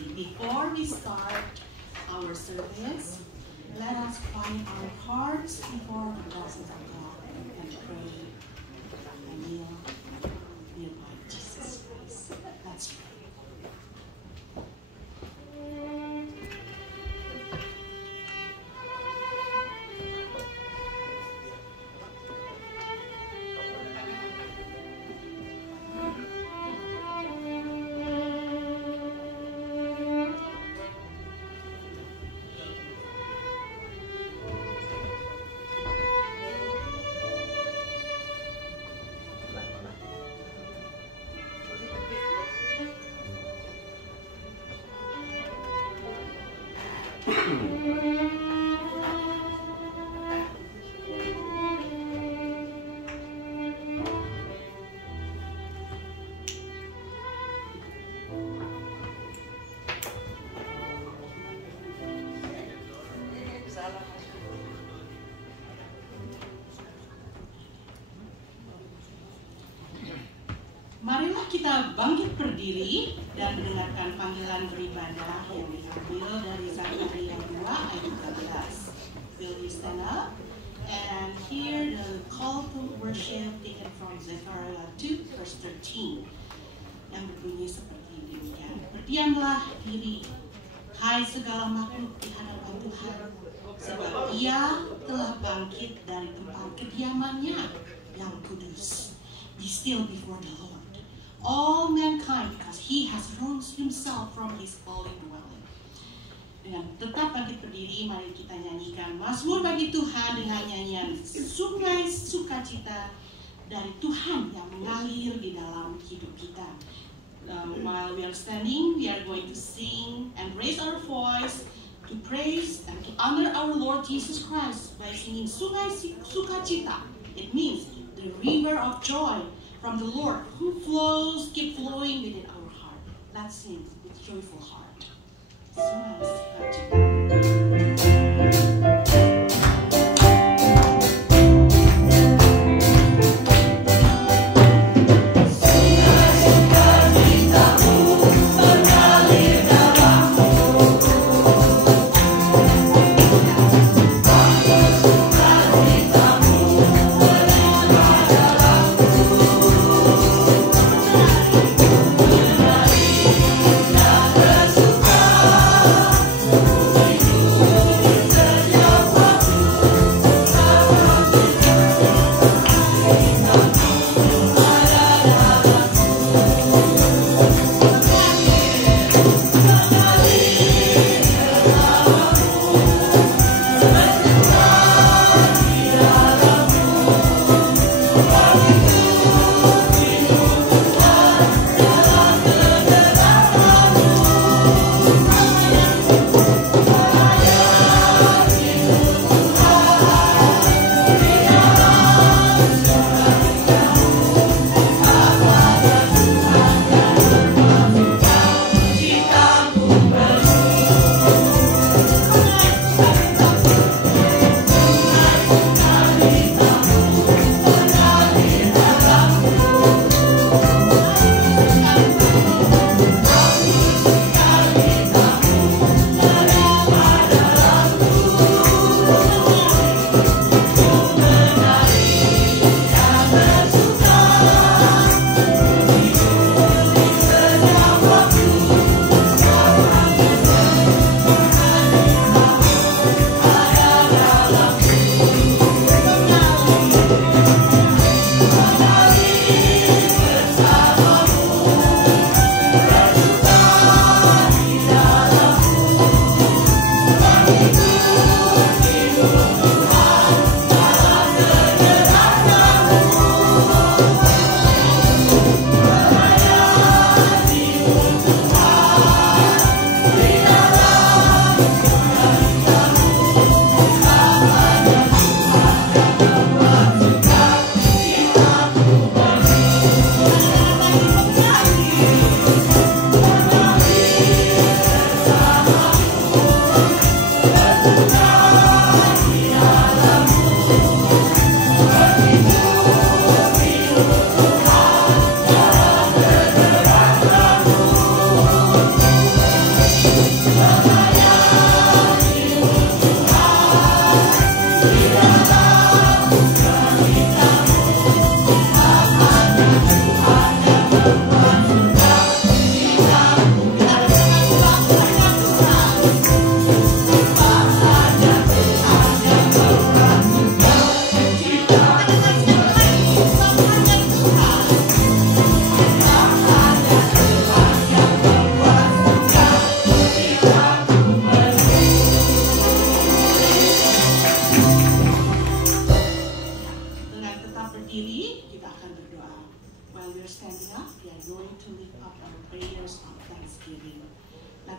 Before we start our service, let us quiet our hearts before the presence of God and pray and kneel nearby Jesus Christ. Let's pray. Marilah kita bangkit berdiri dan mendengarkan panggilan beribadah yang diambil dari Zakaria 2 ayat 13. Will you stand up and hear the call to worship taken from Zechariah 2 verse 13 yang berbunyi seperti demikian. Berdiamlah diri, hai segala makhluk di hadapan Tuhan, sebab Ia telah bangkit dari tempat kediamannya yang kudus. Be still before the Lord, all mankind, because He has rose Himself from His holy dwelling. Dengan tetap bangkit berdiri, mari kita nyanyikan Mazmur bagi Tuhan dengan nyanyian Sungai Sukacita dari Tuhan yang mengalir di dalam hidup kita. While we are standing, we are going to sing and raise our voice to praise and to honor our Lord Jesus Christ by singing Sungai Sukacita. It means the river of joy from the Lord who keep flowing within our heart. Let's sing with joyful heart. Sungai Sukacita. Suka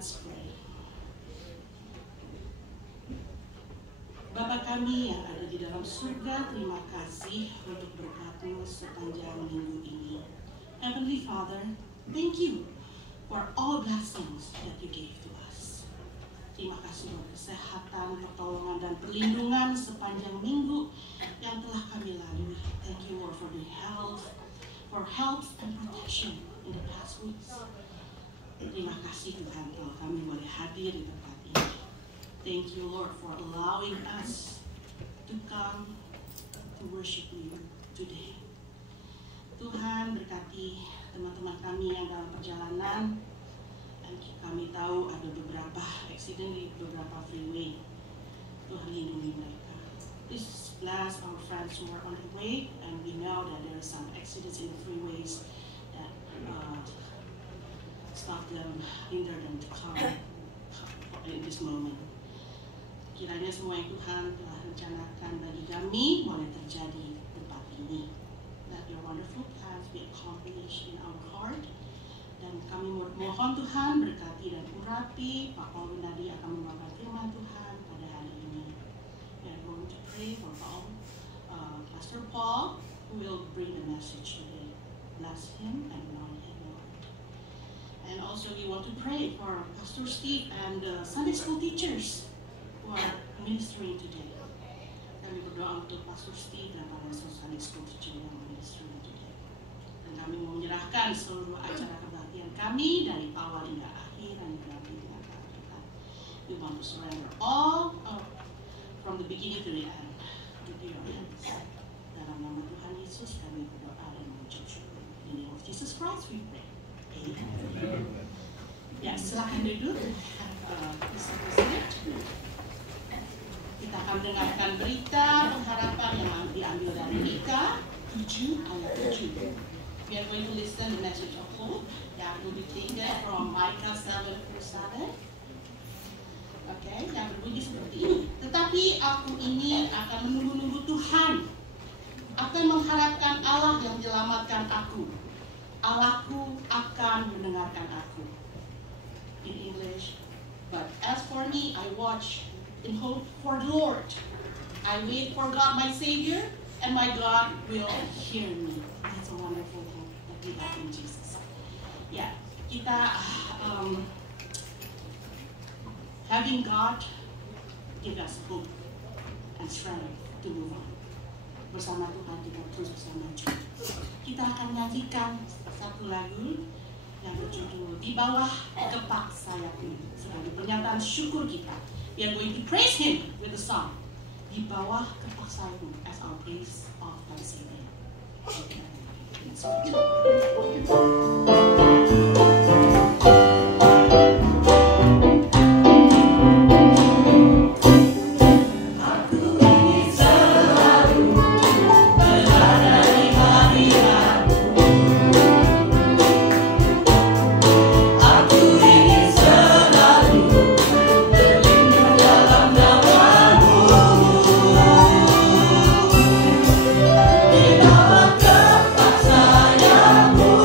Let's pray. Bapa kami yang ada di dalam surga, terima kasih untuk berkat-Mu sepanjang minggu ini. Heavenly Father, thank you for all blessings that you gave to us. Terima kasih untuk kesehatan, pertolongan, dan perlindungan sepanjang minggu yang telah kami lalui. Thank you, Lord, for the health and protection in the past weeks. Terima kasih Tuhan kalau kami boleh hadir di tempat ini. Thank you, Lord, for allowing us to come to worship you today. Tuhan berkati teman-teman kami yang dalam perjalanan. Dan kami tahu ada beberapa accident di beberapa freeway. Tuhan lindungi mereka. Please bless our friends who are on the way. And we know that there are some accidents in the freeways that stop them, hinder them to come in this moment. Kiranya semua yang Tuhan telah rencanakan bagi kami boleh terjadi di tempat ini. Let your wonderful plans be accomplished in our heart. Dan kami mohon Tuhan berkati dan urapi Pak Paul Winadi akan membawa firman Tuhan pada hari ini. We are going to pray for Pastor Paul who will bring the message today. Bless him and anoint him, Lord. And also we want to pray for Pastor Steve and the Sunday school teachers who are ministering today. Kami berdoa untuk Pastor Steve dan para Sunday school teacher yang ministering today. Dan kami mau menyerahkan seluruh acara kebaktian kami dari awal hingga akhir dan berarti dengan Tuhan. We want to surrender all from the beginning to the end to your hands. Dalam nama Tuhan Yesus kami berdoa dan mengucap syukur. In the name of Jesus Christ we pray. Amen. Ya, silakan duduk. Kita akan mendengarkan berita pengharapan yang diambil dari Mika 7 ayat 7. We are going to listen the message of hope that will be taken from Micah 7 verse 7. Okay, yang berbunyi seperti ini. Tetapi aku ini akan menunggu-nunggu Tuhan, akan mengharapkan Allah yang menyelamatkan aku. Allahku akan mendengarkan aku. In English, but as for me, I watch in hope for the Lord. I wait for God, my Savior, and my God will hear me. That's a wonderful hope that we have in Jesus. Ya, kita having God give us hope and strength to move on. Bersama Tuhan kita terus bisa maju. Kita akan menyanyikan satu lagu yang berjudul Di Bawah Kepak Sayapmu sebagai pernyataan syukur kita. We are going to praise Him with the song Di Bawah Kepak Sayapmu as our praise of thanksgiving. Okay. Let's Di bawah kepak sayapmu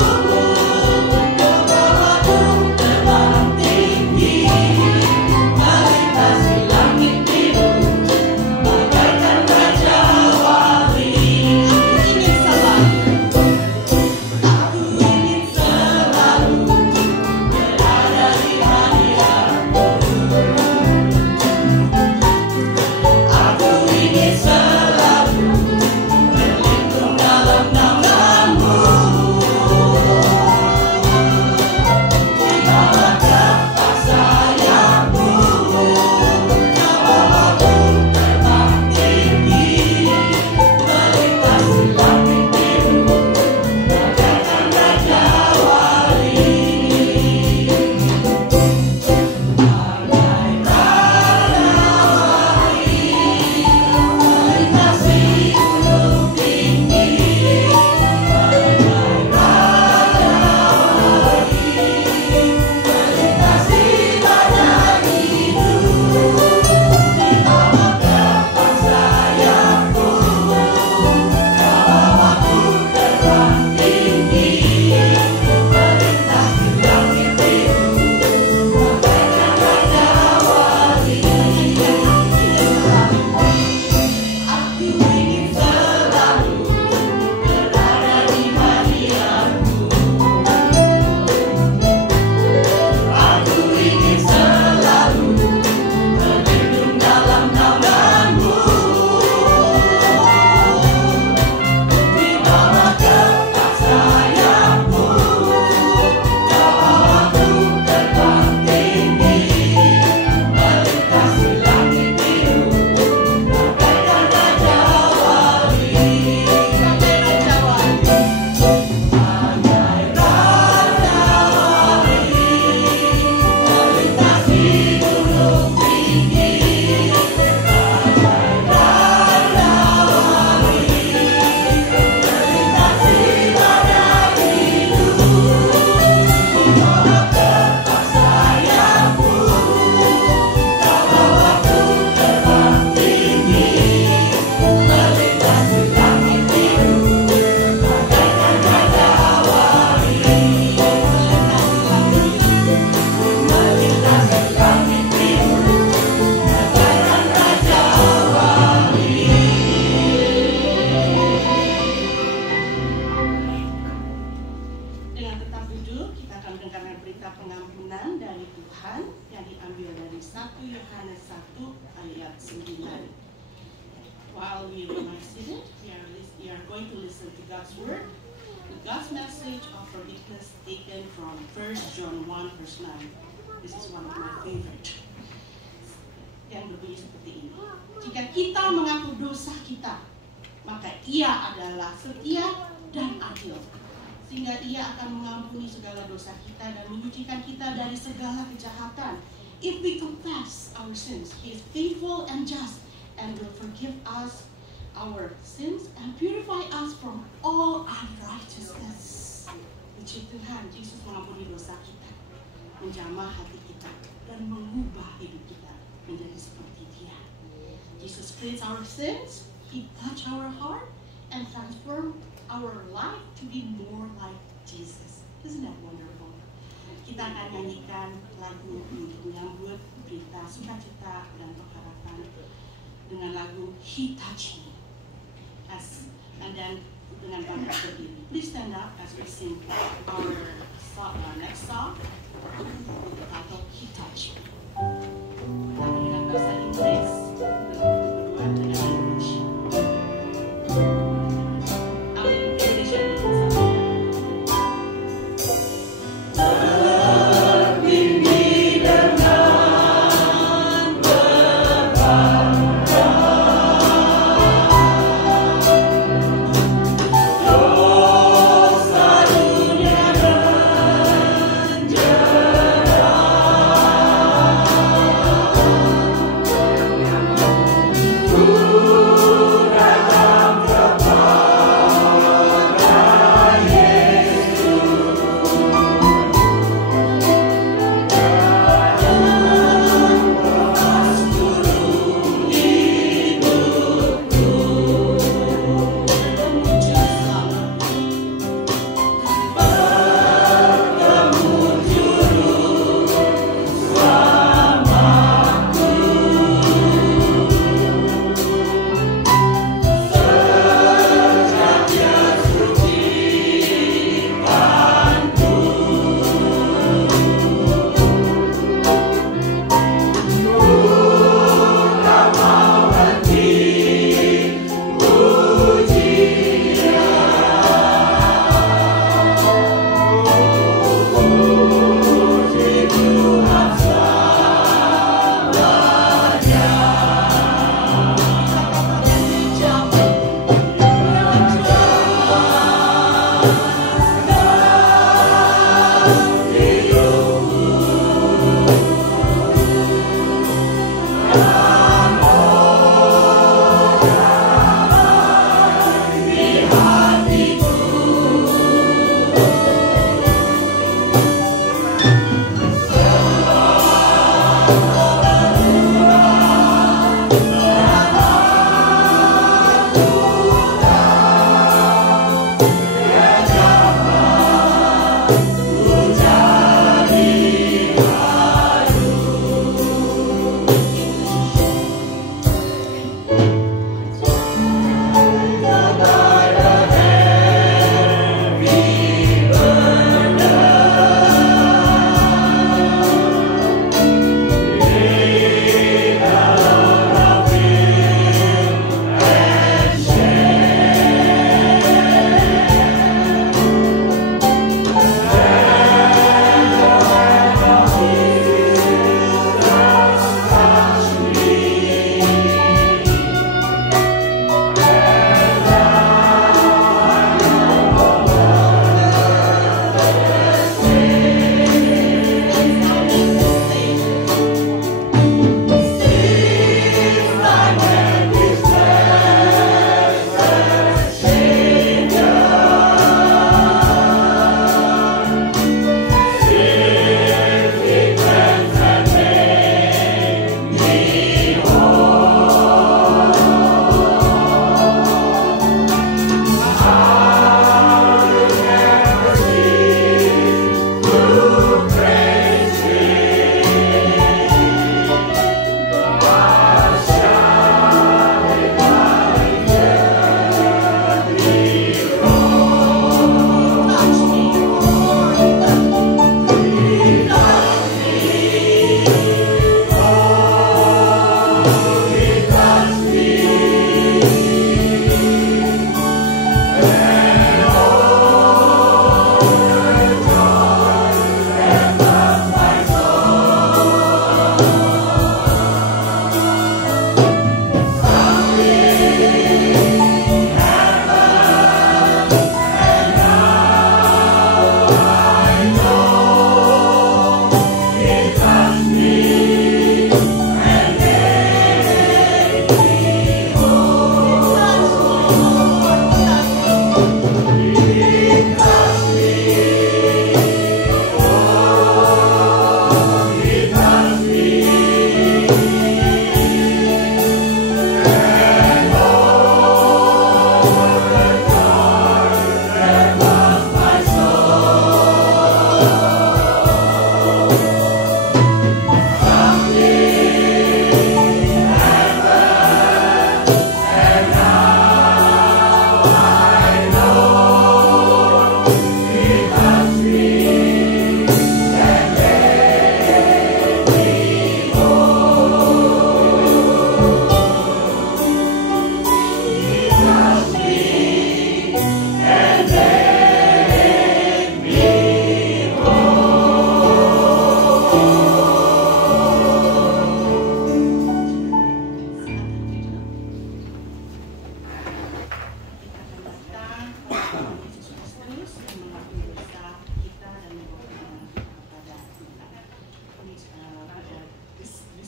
dari Tuhan yang diambil dari 1 Yohanes 1 ayat 9. While we remain seated, we are going to listen to God's word. The God's message of forgiveness taken from 1 John 1 verse 9. This is one of my favorite. Yang berbunyi seperti ini. Jika kita mengaku dosa kita, maka Ia adalah setia dan adil, sehingga Ia akan mengampuni segala dosa kita dan menyucikan kita dari segala kejahatan. If we confess our sins, He is faithful and just and will forgive us our sins and purify us from all unrighteousness. Puji Tuhan, Yesus mengampuni dosa kita, menjamah hati kita, dan mengubah hidup kita menjadi seperti Dia. Jesus cleans our sins, He touch our heart, and transform our life to be more like Jesus. Isn't that wonderful? Kita akan nyanyikan lagu untuk menyambut berita sukacita dan pengharapan dengan lagu He Touched Me. And then dengan bangkit berdiri. Please stand up as we sing our next song titled He Touched Me. Kita dengan bahasa Inggris, kedua dengan Indonesia. Indonesia Dosa dunia menjerat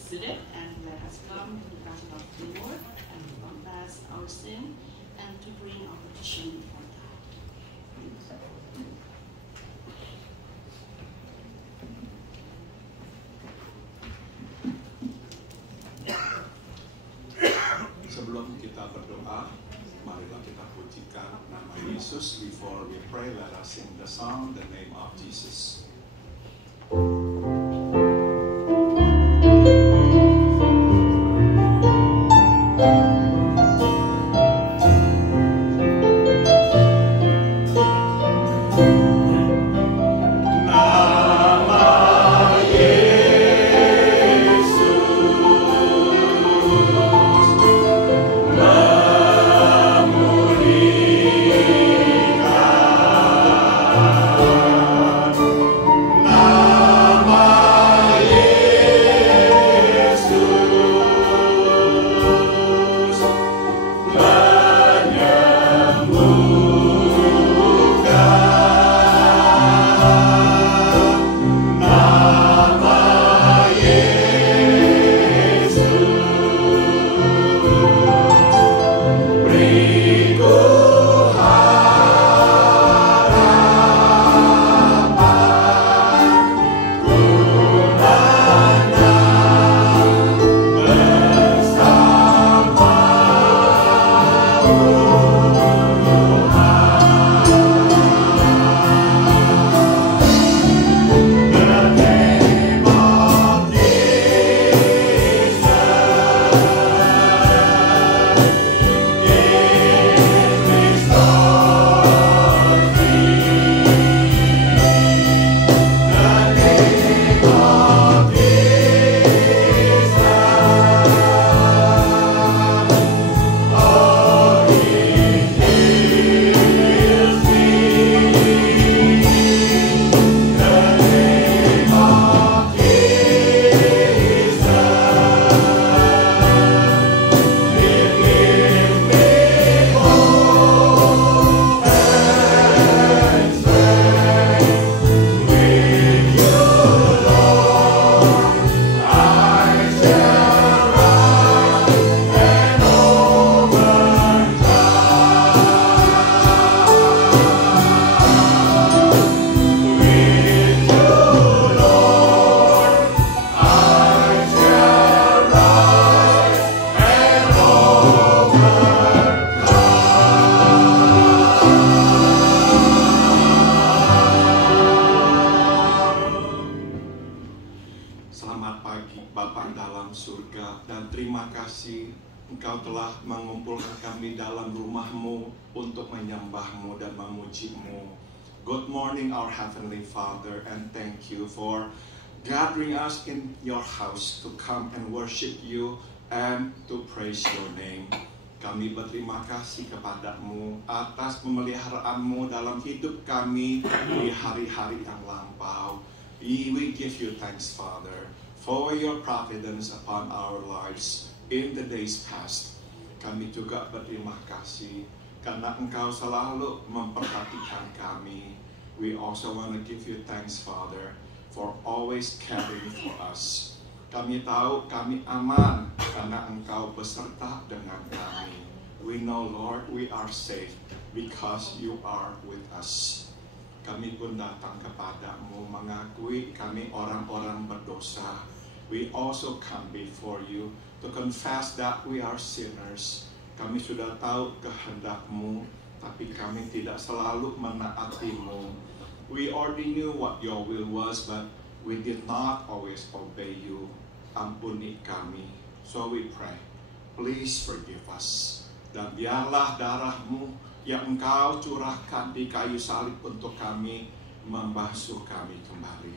seated and let us come to the presence of the Lord and to confess our sin and to bring our petition before God. Sebelum kita berdoa, marilah kita pujikan nama Yesus. Before we pray, let us sing the song, the name of Jesus. Engkau telah mengumpulkan kami dalam rumah-Mu untuk menyembah-Mu dan memuji-Mu. Good morning, our Heavenly Father, and thank you for gathering us in your house to come and worship you and to praise your name. Kami berterima kasih kepadamu atas pemeliharaanmu dalam hidup kami di hari-hari yang lampau. We give you thanks, Father, for your providence upon our lives in the days past. Kami juga berterima kasih karena Engkau selalu memperhatikan kami. We also want to give you thanks, Father, for always caring for us. Kami tahu kami aman karena Engkau beserta dengan kami. We know, Lord, we are safe because you are with us. Kami pun datang kepadamu mengakui kami orang-orang berdosa. We also come before you to confess that we are sinners. Kami sudah tahu kehendak-Mu, tapi kami tidak selalu menaati-Mu. We already knew what your will was, but we did not always obey you. Ampuni kami. So we pray, please forgive us. Dan biarlah darah-Mu yang Engkau curahkan di kayu salib untuk kami membasuh kami kembali.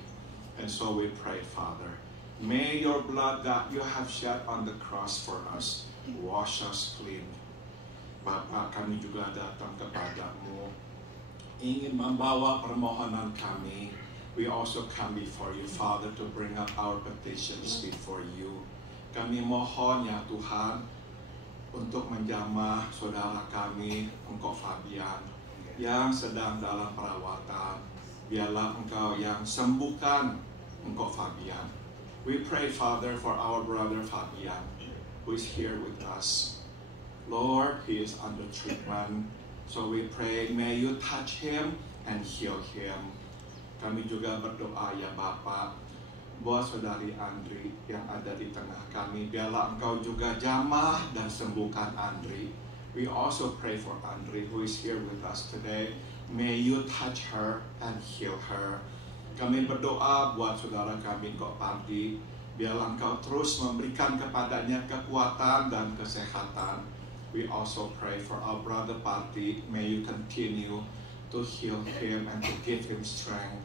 And so we pray, Father, may your blood that you have shed on the cross for us wash us clean. Bapa, kami juga datang kepadamu ingin membawa permohonan kami. We also come before you, Father, to bring up our petitions before you. Kami mohon ya Tuhan untuk menjamah saudara kami, Engkau Fabian, yang sedang dalam perawatan. Biarlah Engkau yang sembuhkan Engkau Fabian. We pray, Father, for our brother Fabian, who is here with us. Lord, he is under treatment. So we pray, may you touch him and heal him. Kami juga berdoa ya Bapa, buat saudari Andri yang ada di tengah kami, biarlah Engkau juga jamah dan sembuhkan Andri. We also pray for Andri who is here with us today. May you touch her and heal her. Kami berdoa buat saudara kami Kok Parti, biarlah Engkau terus memberikan kepadanya kekuatan dan kesehatan. We also pray for our brother Parti, may you continue to heal him and to give him strength.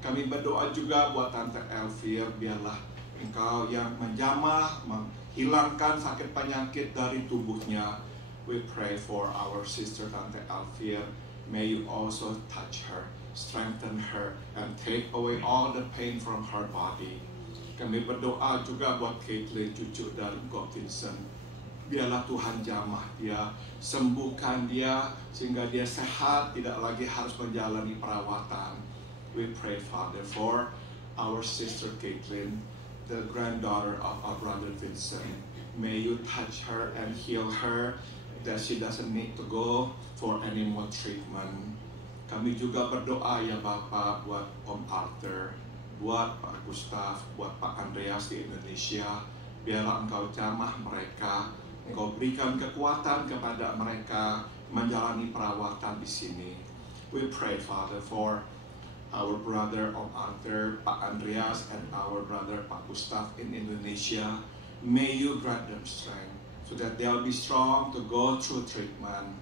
Kami berdoa juga buat Tante Elvir, biarlah Engkau yang menjamah, menghilangkan sakit penyakit dari tubuhnya. We pray for our sister Tante Elvir, may you also touch her, strengthen her, and take away all the pain from her body. Kami berdoa juga buat Caitlin, cucu dari Kok Vincent. Biarlah Tuhan jamah dia, sembuhkan dia, sehingga dia sehat, tidak lagi harus menjalani perawatan. We pray, Father, for our sister Caitlin, the granddaughter of our brother Vincent. May you touch her and heal her, that she doesn't need to go for any more treatment. Kami juga berdoa ya Bapak buat Om Arthur, buat Pak Gustaf, buat Pak Andreas di Indonesia. Biarlah Engkau jamah mereka, Engkau berikan kekuatan kepada mereka menjalani perawatan di sini. We pray, Father, for our brother Om Arthur, Pak Andreas, and our brother Pak Gustaf in Indonesia. May you grant them strength so that they'll be strong to go through treatment.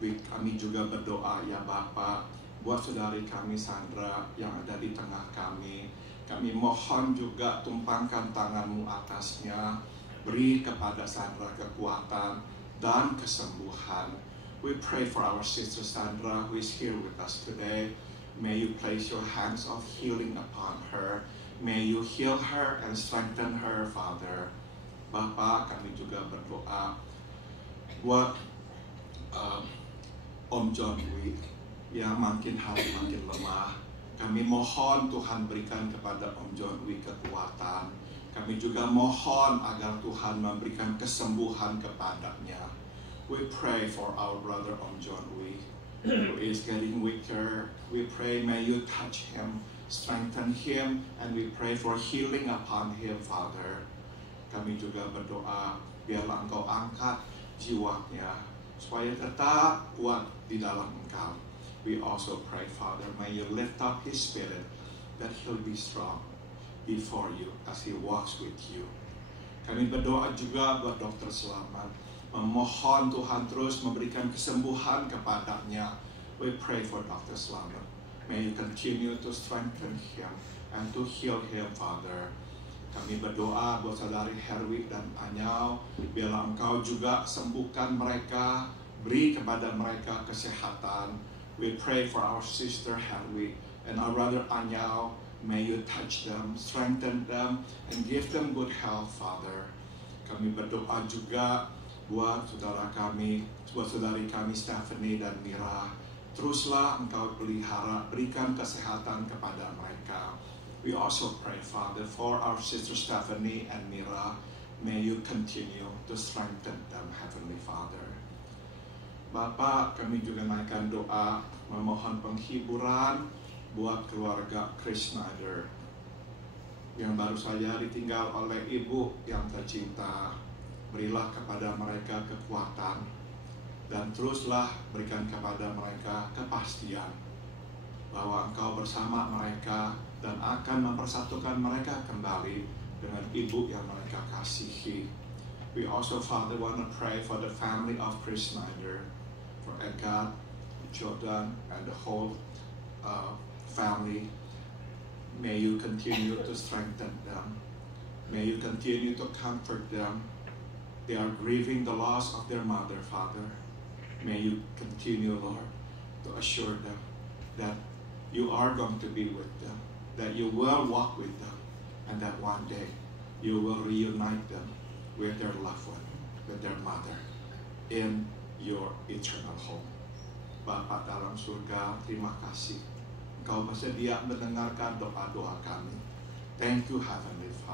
Kami juga berdoa ya Bapak buat saudari kami Sandra yang ada di tengah kami. Kami mohon juga tumpangkan tangan-Mu atasnya, beri kepada Sandra kekuatan dan kesembuhan. We pray for our sister Sandra who is here with us today. May you place your hands of healing upon her. May you heal her and strengthen her, Father. Bapak, kami juga berdoa buat Om John Wick yang makin hari makin lemah. Kami mohon Tuhan berikan kepada Om John Wick kekuatan. Kami juga mohon agar Tuhan memberikan kesembuhan kepadanya. We pray for our brother Om John Wick, who is getting weaker. We pray, may you touch him, strengthen him, and we pray for healing upon him, Father. Kami juga berdoa, biarlah Engkau angkat jiwanya, supaya tetap kuat di dalam Engkau. We also pray, Father, may you lift up his spirit, that he'll be strong before you as he walks with you. Kami berdoa juga buat Dr. Selamat, memohon Tuhan terus memberikan kesembuhan kepadanya. We pray for Dr. Selamat. May you continue to strengthen him and to heal him, Father. Kami berdoa buat saudari Herwi dan Anyau, biarlah Engkau juga sembuhkan mereka, beri kepada mereka kesehatan. We pray for our sister Herwi and our brother Anyau. May you touch them, strengthen them, and give them good health, Father. Kami berdoa juga buat saudara kami, buat saudari kami Stephanie dan Mira. Teruslah Engkau pelihara, berikan kesehatan kepada mereka. We also pray, Father, for our sister Stephanie and Mira. May you continue to strengthen them, Heavenly Father. Bapak, kami juga naikkan doa, memohon penghiburan buat keluarga Chris Snyder yang baru saja ditinggal oleh ibu yang tercinta. Berilah kepada mereka kekuatan dan teruslah berikan kepada mereka kepastian bahwa Engkau bersama mereka dan akan mempersatukan mereka kembali dengan ibu yang mereka kasihi. We also, Father, want to pray for the family of Chris Snyder, for Edgar, Jordan, and the whole family. May you continue to strengthen them. May you continue to comfort them. They are grieving the loss of their mother, Father. May you continue, Lord, to assure them that you are going to be with them, that you will walk with them, and that one day you will reunite them with their loved one, with their mother, in your eternal home. Bapa dalam surga, terima kasih. Engkau bersedia mendengarkan doa-doa kami. Thank you, Heavenly Father.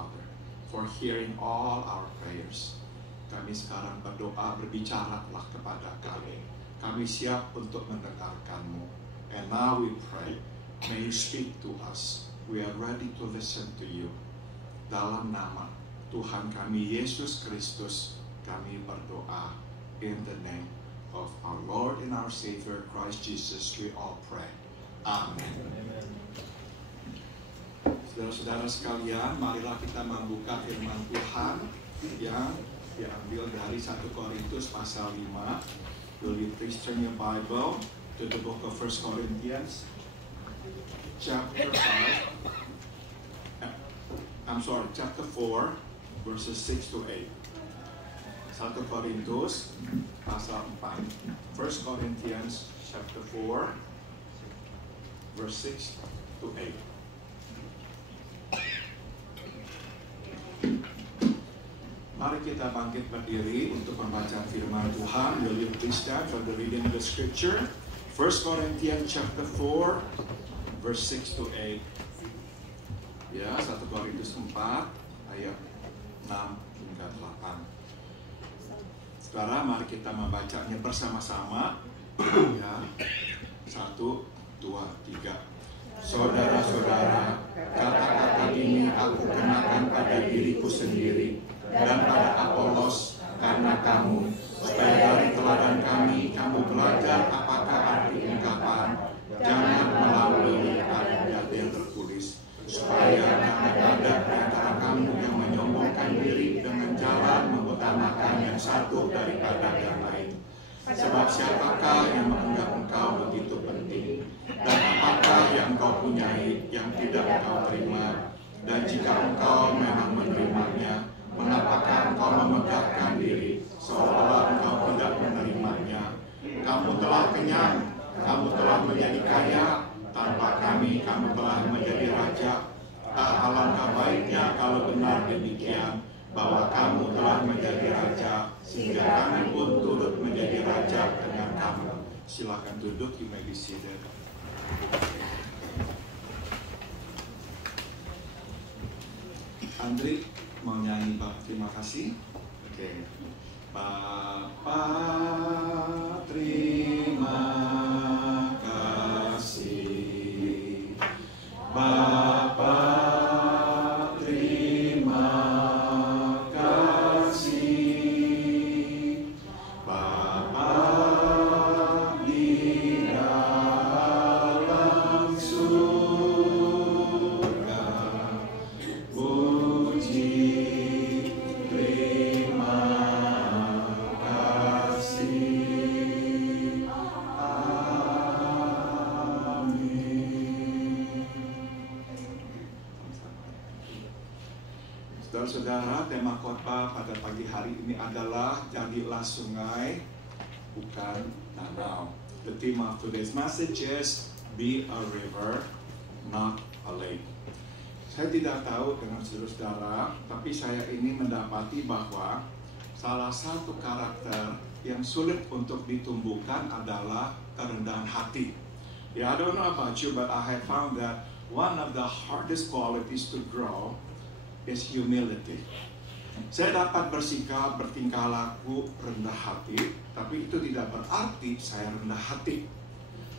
for hearing all our prayers. Kami sekarang berdoa, berbicaralah kepada kami. Kami siap untuk mendengarkan-Mu. And now we pray, may you speak to us. We are ready to listen to you. Dalam nama Tuhan kami Yesus Kristus, kami berdoa. In the name of our Lord and our Savior Christ Jesus, we all pray. Amen. Saudara-saudara sekalian, marilah kita membuka firman Tuhan yang diambil dari 1 Korintus pasal 5. Will you please turn your Bible to the book of 1 Corinthians chapter 4, verses 6 to 8. 1 Korintus pasal 4. 1 Corinthians chapter 4, verse 6 to 8. Mari kita bangkit berdiri untuk membaca firman Tuhan. Will you please stand for the reading of the scripture? 1 Corinthians chapter 4, verse 6 to 8. Ya, 1 Korintus 4 ayat 6 hingga 8. Saudara, mari kita membacanya bersama-sama. Ya. 1, 2, 3. Saudara-saudara, kata-kata ini aku kenakan pada diriku sendiri dan pada Apolos karena kamu, supaya dari teladan kami kamu belajar apakah arti ungkapan jangan melalui ayat yang tertulis, supaya tak ada di antara kamu yang menyombongkan diri dengan jalan mengutamakan yang satu daripada yang lain. Sebab siapakah yang menganggap engkau begitu penting, dan apakah yang engkau punyai yang tidak engkau terima, dan jika engkau memang menerimanya, mengapakah engkau memegahkan diri seolah engkau tidak menerimanya? Kamu telah kenyang, kamu telah menjadi kaya, tanpa kami kamu telah menjadi raja. Tak alangkah baiknya kalau benar demikian, bahwa kamu telah menjadi raja, sehingga kami pun turut menjadi raja dengan kamu. Silakan duduk, you may be seated. Andri mau nyanyi Bapak terima kasih. Oke. Bapak terima kasih. Bapak terima kasih. Bapak di dalam surga, puji terima kasih. Amin. Saudara-saudara, tema khotbah pada pagi hari ini adalah jadilah sungai, bukan danau. The theme of today's message is be a river, not a lake. Saya tidak tahu dengan saudara-saudara, tapi saya ini mendapati bahwa salah satu karakter yang sulit untuk ditumbuhkan adalah kerendahan hati. Yeah, I don't know about you, but I have found that one of the hardest qualities to grow is humility. Saya dapat bersikap, bertingkah laku rendah hati, tapi itu tidak berarti saya rendah hati.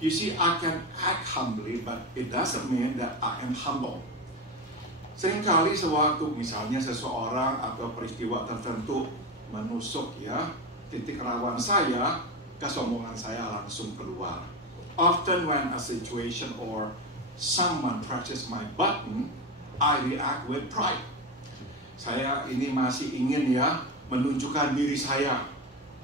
You see, I can act humbly, but it doesn't mean that I am humble. Seringkali sewaktu misalnya seseorang atau peristiwa tertentu menusuk ya titik rawan saya, kesombongan saya langsung keluar. Often when a situation or someone presses my button, I react with pride. Saya ini masih ingin ya menunjukkan diri saya.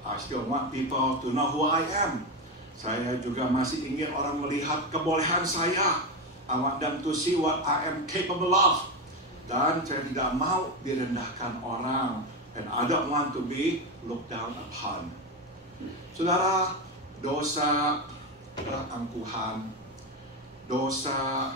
I still want people to know who I am. Saya juga masih ingin orang melihat kebolehan saya. I want them to see what I am capable of. Dan saya tidak mau direndahkan orang. And I don't want to be looked down upon. Saudara, dosa keangkuhan, dosa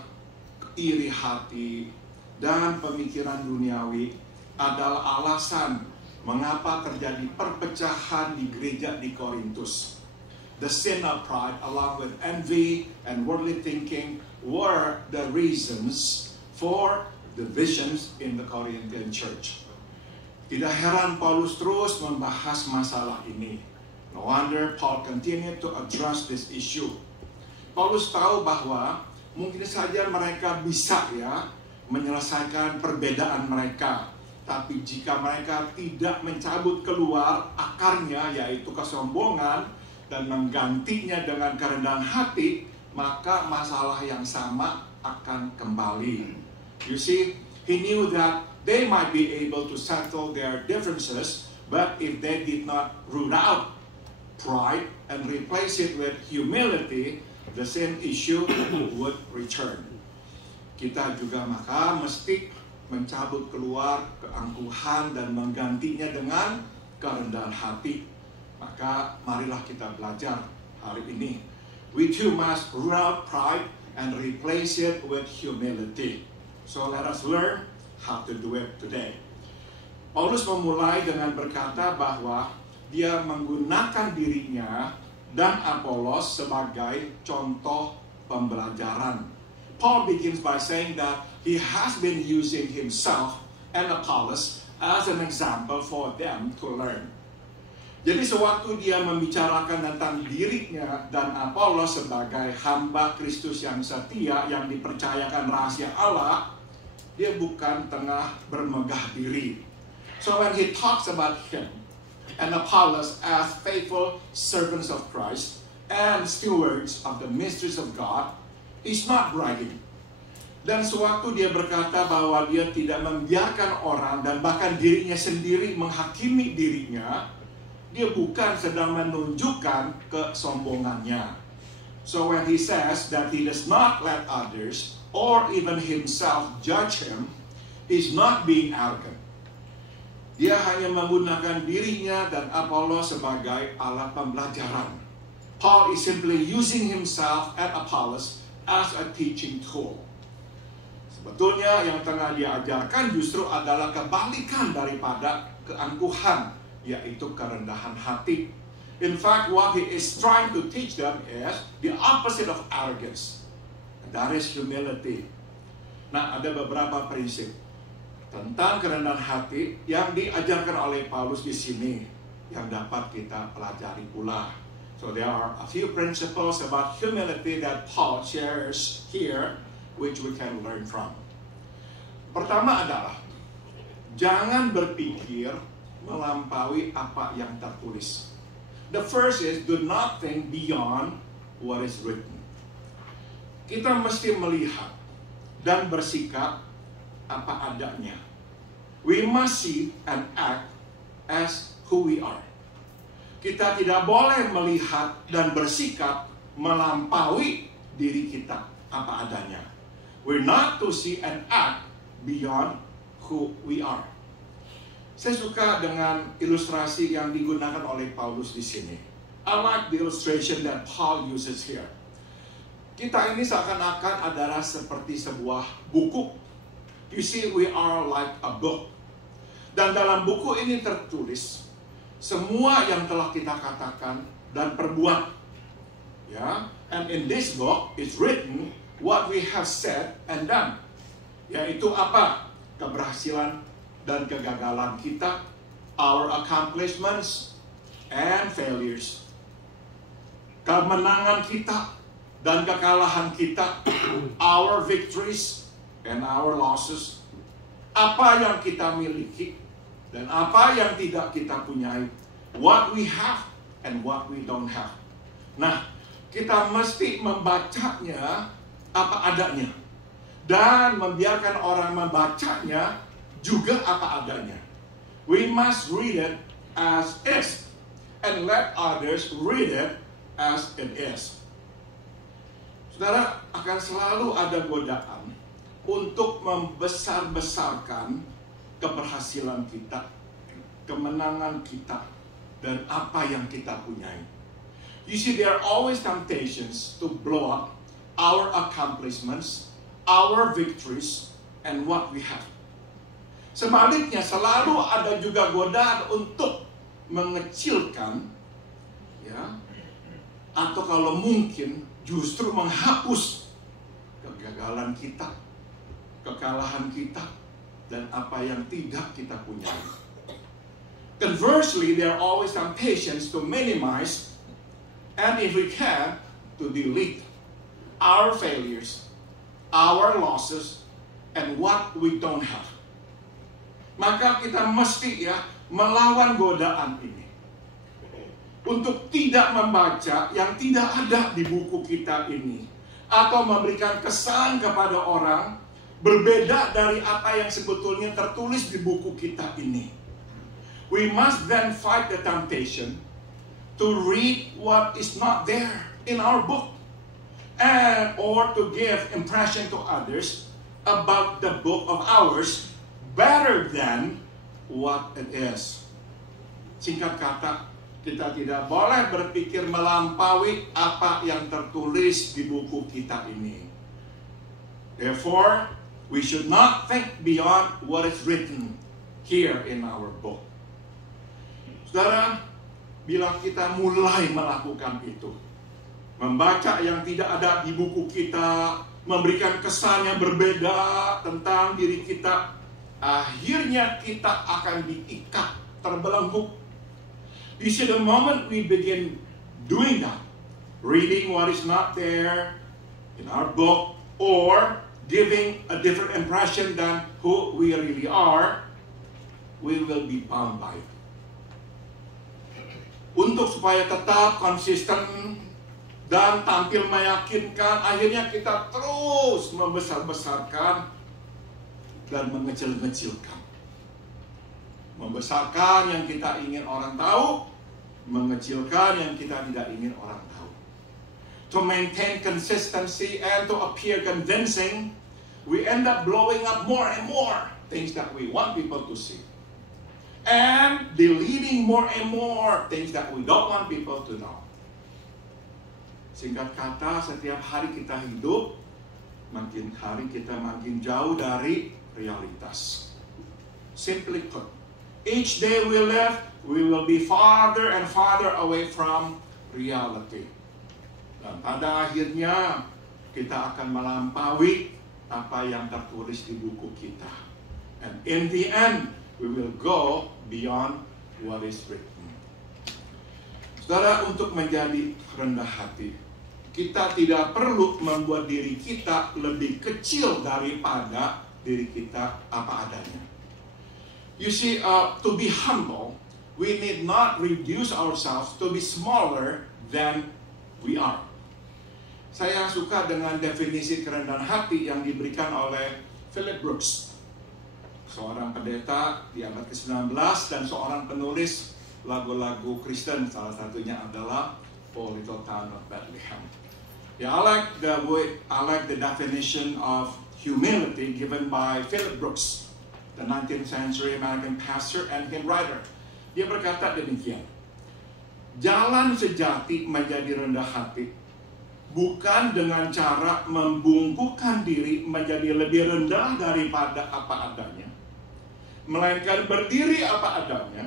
iri hati, dan pemikiran duniawi adalah alasan mengapa terjadi perpecahan di gereja di Korintus. The sin of pride along with envy and worldly thinking were the reasons for divisions in the Corinthian church. Tidak heran Paulus terus membahas masalah ini. No wonder Paul continued to address this issue. Paulus tahu bahwa mungkin saja mereka bisa menyelesaikan perbedaan mereka. Tapi jika mereka tidak mencabut keluar akarnya, yaitu kesombongan, dan menggantinya dengan kerendahan hati, maka masalah yang sama akan kembali. You see, he knew that they might be able to settle their differences, but if they did not root out pride and replace it with humility, the same issue would return. Kita juga maka mesti mencabut keluar keangkuhan dan menggantinya dengan kerendahan hati. Maka marilah kita belajar hari ini. We too must root out pride and replace it with humility. So let us learn how to do it today. Paulus memulai dengan berkata bahwa dia menggunakan dirinya dan Apolos sebagai contoh pembelajaran. Paul begins by saying that he has been using himself and Apollos as an example for them to learn. Jadi sewaktu dia membicarakan tentang dirinya dan Apolos sebagai hamba Kristus yang setia, yang dipercayakan rahasia Allah, dia bukan tengah bermegah diri. So when he talks about him and Apollos as faithful servants of Christ and stewards of the mysteries of God, he's not bragging. Dan sewaktu dia berkata bahwa dia tidak membiarkan orang dan bahkan dirinya sendiri menghakimi dirinya, dia bukan sedang menunjukkan kesombongannya. So when he says that he does not let others or even himself judge him, he's not being arrogant. Dia hanya menggunakan dirinya dan Apollos sebagai alat pembelajaran. Paul is simply using himself and Apollos as a teaching tool. Sebetulnya yang tengah diajarkan justru adalah kebalikan daripada keangkuhan, yaitu kerendahan hati. In fact, what he is trying to teach them is the opposite of arrogance. That is humility. Nah, ada beberapa prinsip tentang kerendahan hati yang diajarkan oleh Paulus di sini yang dapat kita pelajari pula. So there are a few principles about humility that Paul shares here, which we can learn from. Pertama adalah, jangan berpikir melampaui apa yang tertulis. The first is, do not think beyond what is written. Kita mesti melihat dan bersikap apa adanya. We must see and act as who we are. Kita tidak boleh melihat dan bersikap melampaui diri kita apa adanya. We're not to see and act beyond who we are. Saya suka dengan ilustrasi yang digunakan oleh Paulus di sini. I like the illustration that Paul uses here. Kita ini seakan-akan adalah seperti sebuah buku. You see, we are like a book. Dan dalam buku ini tertulis semua yang telah kita katakan dan perbuat. Ya, and in this book is written what we have said and done. Yaitu apa? Keberhasilan dan kegagalan kita, our accomplishments and failures. Kemenangan kita dan kekalahan kita, our victories and our losses. Apa yang kita miliki dan apa yang tidak kita punyai. What we have and what we don't have. Nah, kita mesti membacanya apa adanya. Dan membiarkan orang membacanya juga apa adanya. We must read it as is. And let others read it as it is. Saudara, akan selalu ada godaan untuk membesar-besarkan keberhasilan kita, kemenangan kita, dan apa yang kita punyai. You see, there are always temptations to blow up our accomplishments, our victories, and what we have. Sebaliknya, selalu ada juga godaan untuk mengecilkan, ya, atau kalau mungkin justru menghapus kegagalan kita, kekalahan kita, dan apa yang tidak kita punyai. Conversely, there are always temptations to minimize, and if we can, to delete our failures, our losses, and what we don't have. Maka kita mesti melawan godaan ini. Untuk tidak membaca yang tidak ada di buku kita ini. Atau memberikan kesan kepada orang berbeda dari apa yang sebetulnya tertulis di buku kita ini. We must then fight the temptation to read what is not there in our book. Or to give impression to others about the book of ours better than what it is. Singkat kata, kita tidak boleh berpikir melampaui apa yang tertulis di buku kita ini. Therefore, we should not think beyond what is written here in our book. Saudara, bila kita mulai melakukan itu, membaca yang tidak ada di buku kita, memberikan kesan yang berbeda tentang diri kita, akhirnya kita akan diikat, terbelenggu. You see, the moment we begin doing that, reading what is not there in our book, or giving a different impression than who we really are, we will be bound by it. Untuk supaya tetap konsisten dan tampil meyakinkan, akhirnya kita terus membesar-besarkan dan mengecil-ngecilkan. Membesarkan yang kita ingin orang tahu, mengecilkan yang kita tidak ingin orang tahu. To maintain consistency and to appear convincing, we end up blowing up more and more things that we want people to see. And deleting more and more things that we don't want people to know. Singkat kata, setiap hari kita hidup, makin hari kita makin jauh dari realitas. Simply put, each day we live, we will be farther and farther away from reality. Dan pada akhirnya, kita akan melampaui apa yang tertulis di buku kita. And in the end, we will go beyond what is written. Saudara, untuk menjadi rendah hati, kita tidak perlu membuat diri kita lebih kecil daripada diri kita apa adanya. You see, to be humble, we need not reduce ourselves to be smaller than we are. Saya suka dengan definisi kerendahan hati yang diberikan oleh Philip Brooks, seorang pendeta di abad ke-19 dan seorang penulis lagu-lagu Kristen, salah satunya adalah Oh Little Town of Bethlehem. Yeah, I like the definition of humility given by Philip Brooks, the 19th century American pastor and hymn writer. Dia berkata demikian, jalan sejati menjadi rendah hati bukan dengan cara membungkukkan diri menjadi lebih rendah daripada apa adanya, melainkan berdiri apa adanya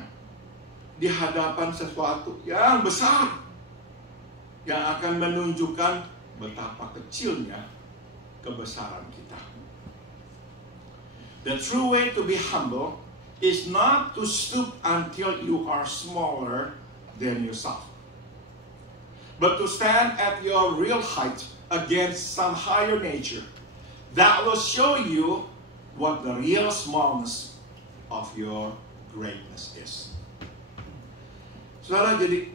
di hadapan sesuatu yang besar yang akan menunjukkan betapa kecilnya kebesaran kita. The true way to be humble is not to stoop until you are smaller than yourself, but to stand at your real height against some higher nature that will show you what the real smallness of your greatness is. Saudara, jadi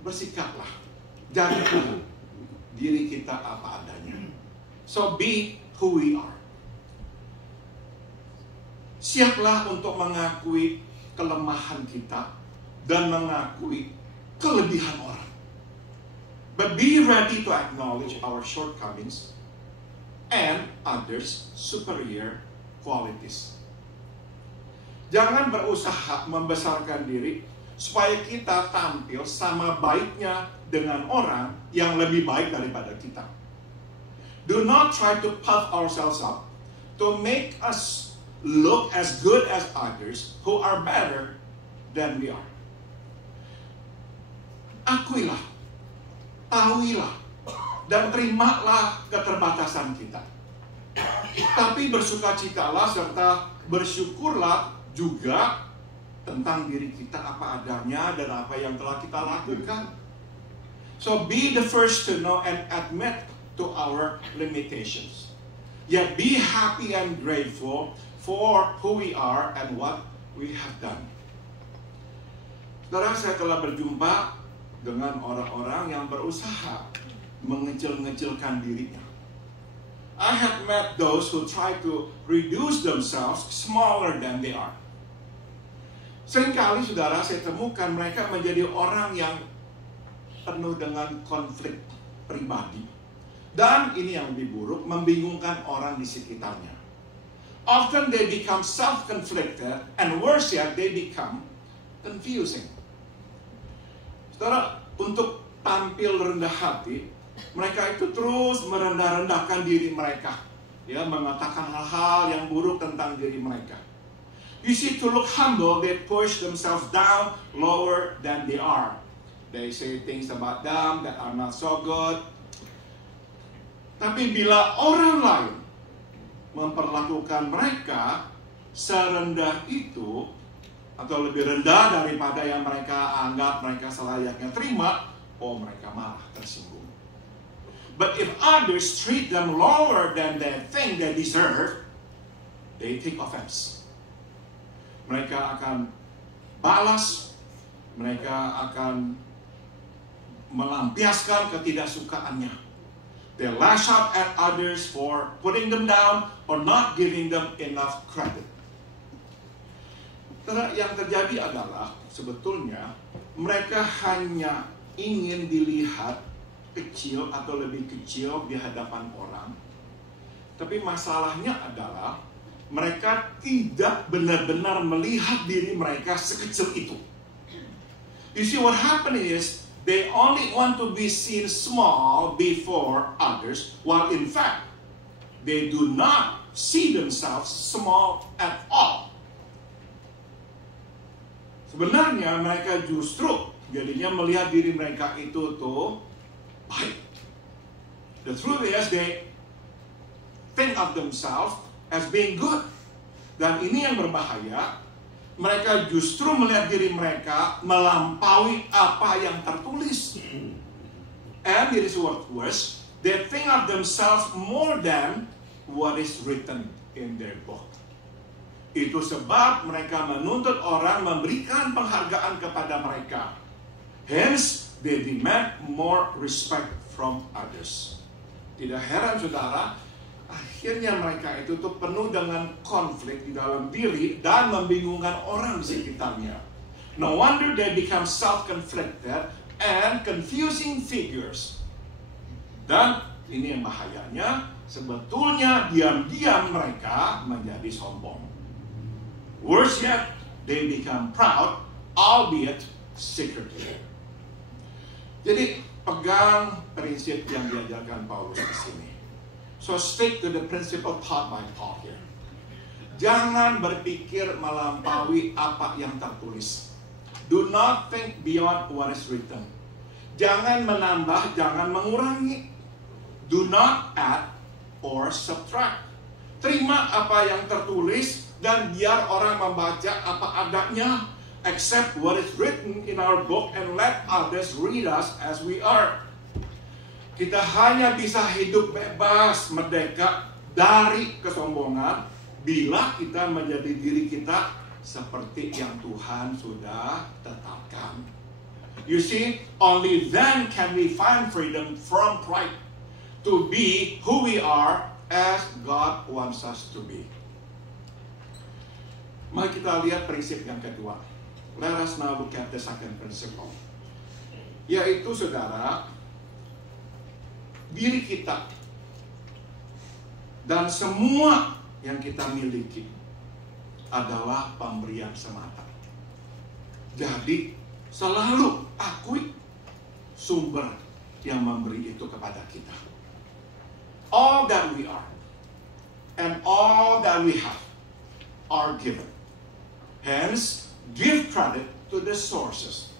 bersikaplah, jadilah diri kita apa adanya. So be who we are. Siaplah untuk mengakui kelemahan kita dan mengakui kelebihan orang. But be ready to acknowledge our shortcomings and others' superior qualities. Jangan berusaha membesarkan diri supaya kita tampil sama baiknya dengan orang yang lebih baik daripada kita. Do not try to puff ourselves up to make us look as good as others who are better than we are. Akuilah, tahuilah, dan terimalah keterbatasan kita. Tapi bersukacitalah serta bersyukurlah juga tentang diri kita apa adanya dan apa yang telah kita lakukan. So be the first to know and admit to our limitations. Yet be happy and grateful for who we are and what we have done. Saudara, saya telah berjumpa dengan orang-orang yang berusaha mengecil-ngecilkan dirinya. I have met those who try to reduce themselves smaller than they are. Seringkali, saudara, saya temukan mereka menjadi orang yang penuh dengan konflik pribadi. Dan ini yang lebih buruk, membingungkan orang di sekitarnya. Often they become self-conflicted, and worse yet, they become confusing. Saudara, untuk tampil rendah hati, mereka itu terus merendah-rendahkan diri mereka, ya, mengatakan hal-hal yang buruk tentang diri mereka. You see, to look humble, they push themselves down lower than they are. They say things about them that are not so good. Tapi bila orang lain memperlakukan mereka serendah itu, atau lebih rendah daripada yang mereka anggap mereka selayaknya terima, oh, mereka malah tersinggung. But if others treat them lower than they think they deserve, they take offense. Mereka akan balas, mereka akan melampiaskan ketidaksukaannya. They lash out at others for putting them down or not giving them enough credit. Karena yang terjadi adalah sebetulnya mereka hanya ingin dilihat kecil atau lebih kecil di hadapan orang. Tapi masalahnya adalah mereka tidak benar-benar melihat diri mereka sekecil itu. You see, what happened is they only want to be seen small before others, while in fact they do not see themselves small at all. Sebenarnya mereka justru jadinya melihat diri mereka itu tuh baik. The truth is they think of themselves as being good. Dan ini yang berbahaya. Mereka justru melihat diri mereka melampaui apa yang tertulis. And it is worse, they think of themselves more than what is written in their book. Itu sebab mereka menuntut orang memberikan penghargaan kepada mereka. Hence, they demand more respect from others. Tidak heran, saudara, akhirnya mereka itu tuh penuh dengan konflik di dalam diri dan membingungkan orang di sekitarnya. No wonder they become self-conflicted and confusing figures. Dan ini yang bahayanya, sebetulnya diam-diam mereka menjadi sombong. Worse yet, they become proud, albeit secretly. Jadi pegang prinsip yang diajarkan Paulus di sini. So stick to the principle taught by Paul here. Jangan berpikir melampaui apa yang tertulis. Do not think beyond what is written. Jangan menambah, jangan mengurangi. Do not add or subtract. Terima apa yang tertulis dan biar orang membaca apa adanya. Accept what is written in our book and let others read us as we are. Kita hanya bisa hidup bebas, merdeka dari kesombongan bila kita menjadi diri kita seperti yang Tuhan sudah tetapkan. You see, only then can we find freedom from pride to be who we are as God wants us to be. Mari kita lihat prinsip yang kedua. Let us now look at the second principle. Yaitu, saudara, diri kita dan semua yang kita miliki adalah pemberian semata. Jadi, selalu akui sumber yang memberi itu kepada kita. All that we are and all that we have are given. Hence, give credit to the sources.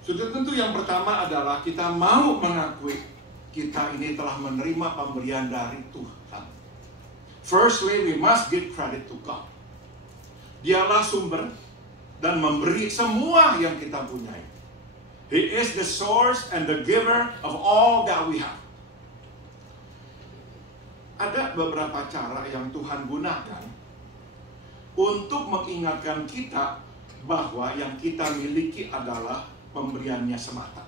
Sudah tentu yang pertama adalah kita mau mengakui kita ini telah menerima pemberian dari Tuhan. Firstly, we must give credit to God. Dialah sumber dan memberi semua yang kita punyai. He is the source and the giver of all that we have. Ada beberapa cara yang Tuhan gunakan untuk mengingatkan kita bahwa yang kita miliki adalah pemberiannya semata.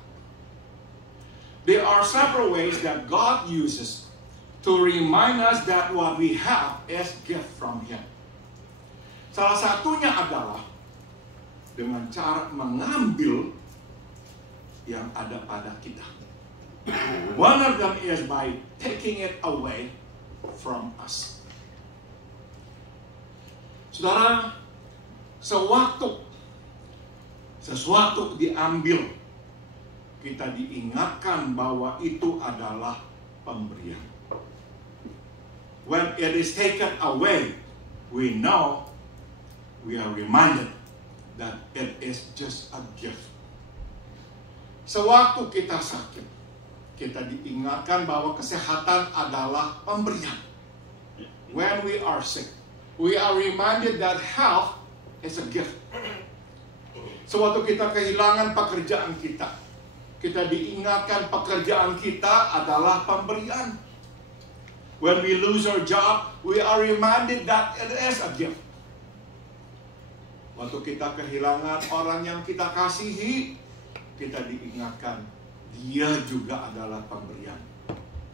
There are several ways that God uses to remind us that what we have is gift from Him. Salah satunya adalah dengan cara mengambil yang ada pada kita. One of them is by taking it away from us. Saudara, sewaktu sesuatu diambil, kita diingatkan bahwa itu adalah pemberian. When it is taken away, we know, we are reminded that it is just a gift. Sewaktu kita sakit, kita diingatkan bahwa kesehatan adalah pemberian. When we are sick, we are reminded that health is a gift. Sewaktu kita kehilangan pekerjaan kita diingatkan pekerjaan kita adalah pemberian. When we lose our job, we are reminded that it is a gift. Waktu kita kehilangan orang yang kita kasihi, kita diingatkan dia juga adalah pemberian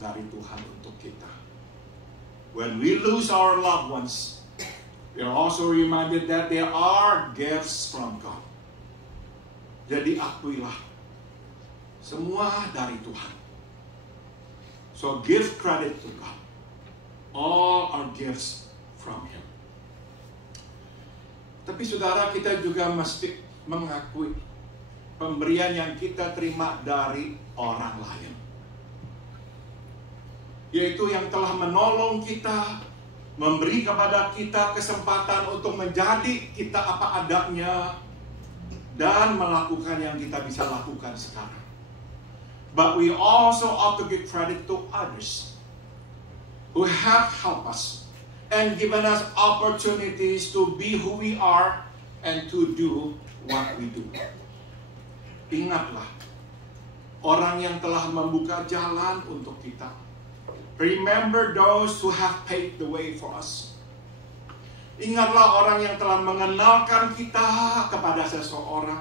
dari Tuhan untuk kita. When we lose our loved ones, we are also reminded that there are gifts from God. Jadi akuilah, semua dari Tuhan. So give credit to God. All are gifts from Him. Tapi saudara, kita juga mesti mengakui pemberian yang kita terima dari orang lain. Yaitu yang telah menolong kita, memberi kepada kita kesempatan untuk menjadi kita apa adanya, dan melakukan yang kita bisa lakukan sekarang. But we also ought to give credit to others who have helped us and given us opportunities to be who we are and to do what we do. Ingatlah, orang yang telah membuka jalan untuk kita. Remember those who have paved the way for us. Ingatlah orang yang telah mengenalkan kita kepada seseorang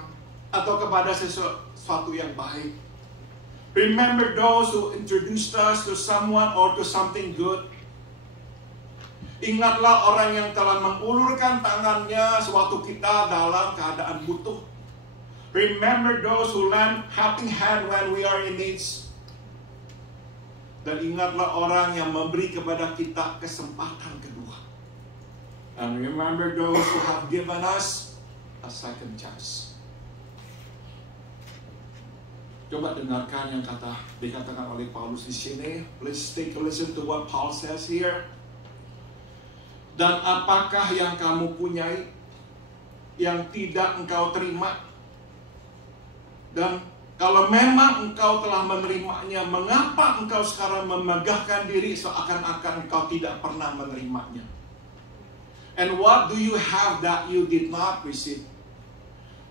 atau kepada sesuatu yang baik. Remember those who introduced us to someone or to something good. Ingatlah orang yang telah mengulurkan tangannya sewaktu kita dalam keadaan butuh. Remember those who lend helping hand when we are in needs. Dan ingatlah orang yang memberi kepada kita kesempatan kedua. And remember those who have given us a second chance. Coba dengarkan yang dikatakan oleh Paulus di sini. Let's take a listen to what Paul says here. Dan apakah yang kamu punyai yang tidak engkau terima? Dan kalau memang engkau telah menerimanya, mengapa engkau sekarang memegahkan diri seakan-akan engkau tidak pernah menerimanya? And what do you have that you did not receive?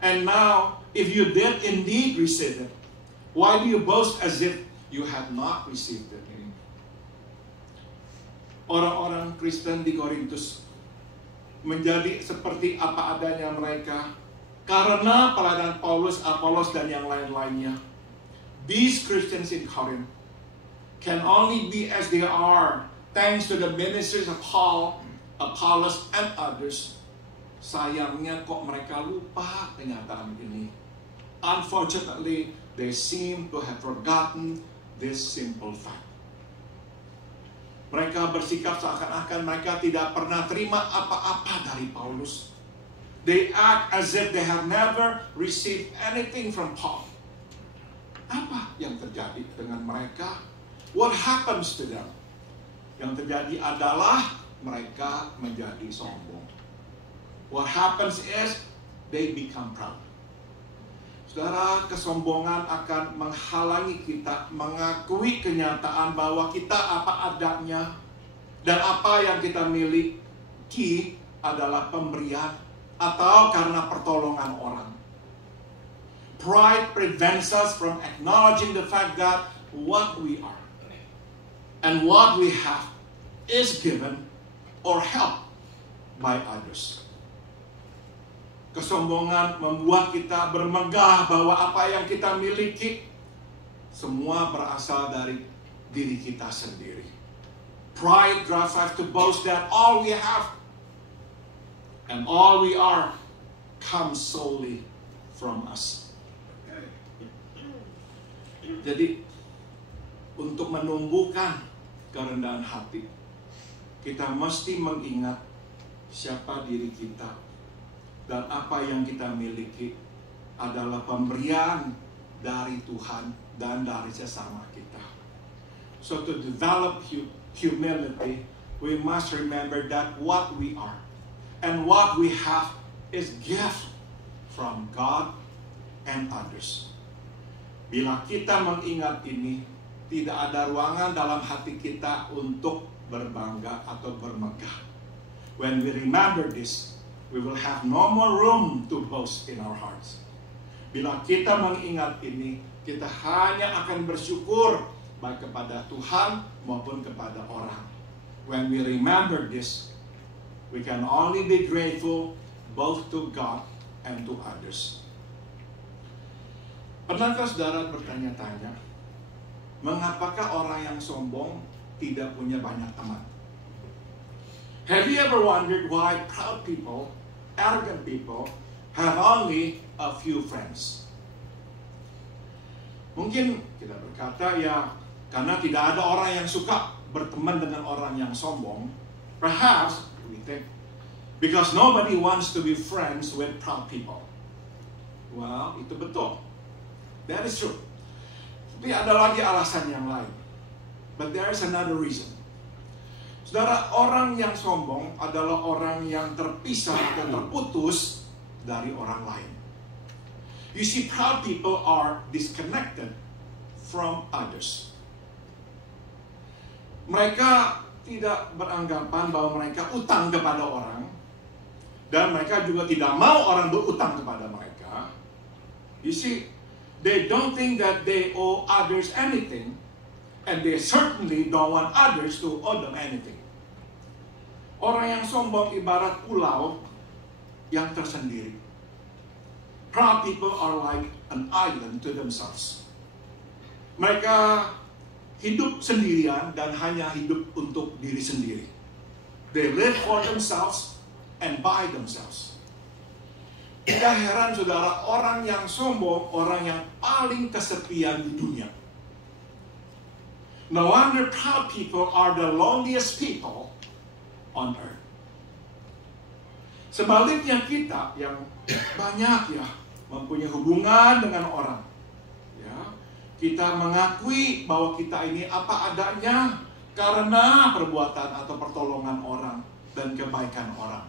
And now, if you did indeed receive it, why do you boast as if you had not received it? Orang-orang Kristen di Korintus menjadi seperti apa adanya mereka karena pelayanan Paulus, Apolos, dan yang lain-lainnya. These Christians in Corinth can only be as they are thanks to the ministries of Paul, Apollos, and others. Sayangnya kok mereka lupa kenyataan ini. Unfortunately, they seem to have forgotten this simple fact. Mereka bersikap seakan-akan mereka tidak pernah terima apa-apa dari Paulus. They act as if they have never received anything from Paul. Apa yang terjadi dengan mereka? What happens to them? Yang terjadi adalah mereka menjadi sombong. What happens is they become proud. Saudara, kesombongan akan menghalangi kita mengakui kenyataan bahwa kita apa adanya dan apa yang kita miliki adalah pemberian atau karena pertolongan orang. Pride prevents us from acknowledging the fact that what we are and what we have is given or helped by others. Kesombongan membuat kita bermegah bahwa apa yang kita miliki semua berasal dari diri kita sendiri. Pride drives us to boast that all we have and all we are comes solely from us. Jadi, untuk menumbuhkan kerendahan hati, kita mesti mengingat siapa diri kita dan apa yang kita miliki adalah pemberian dari Tuhan dan dari sesama kita. So to develop humility, we must remember that what we are and what we have is gift from God and others. Bila kita mengingat ini, tidak ada ruangan dalam hati kita untuk berbangga atau bermegah. When we remember this, we will have no more room to boast in our hearts. Bila kita mengingat ini, kita hanya akan bersyukur baik kepada Tuhan maupun kepada orang. When we remember this, we can only be grateful both to God and to others. Pernahkah saudara bertanya-tanya, mengapakah orang yang sombong tidak punya banyak teman? Have you ever wondered why proud people, arrogant people, have only a few friends? Mungkin kita berkata, ya, karena tidak ada orang yang suka berteman dengan orang yang sombong. Perhaps, we think, because nobody wants to be friends with proud people. Well, itu betul. That is true. Tapi ada lagi alasan yang lain. But there is another reason. Saudara, orang yang sombong adalah orang yang terpisah atau terputus dari orang lain. You see, proud people are disconnected from others. Mereka tidak beranggapan bahwa mereka utang kepada orang, dan mereka juga tidak mau orang berutang kepada mereka. You see, they don't think that they owe others anything, and they certainly don't want others to owe them anything. Orang yang sombong ibarat pulau yang tersendiri. Proud people are like an island to themselves. Mereka hidup sendirian dan hanya hidup untuk diri sendiri. They live for themselves and by themselves. Tidak heran saudara, orang yang sombong, orang yang paling kesepian di dunia. No wonder proud people are the loneliest people on earth. Sebaliknya kita yang banyak ya mempunyai hubungan dengan orang, ya, kita mengakui bahwa kita ini apa adanya karena perbuatan atau pertolongan orang dan kebaikan orang.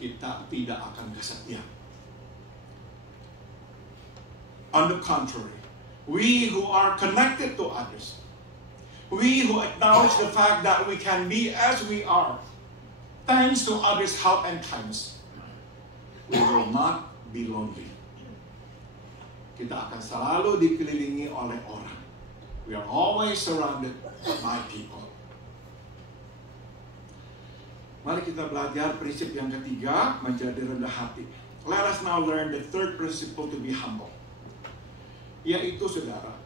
Kita tidak akan kesepian. On the contrary, we who are connected to others, we who acknowledge the fact that we can be as we are, thanks to others' help and kindness, we will not be lonely. Kita akan selalu dikelilingi oleh orang. We are always surrounded by people. Mari kita belajar prinsip yang ketiga, menjadi rendah hati. Let us now learn the third principle to be humble. Yaitu saudara,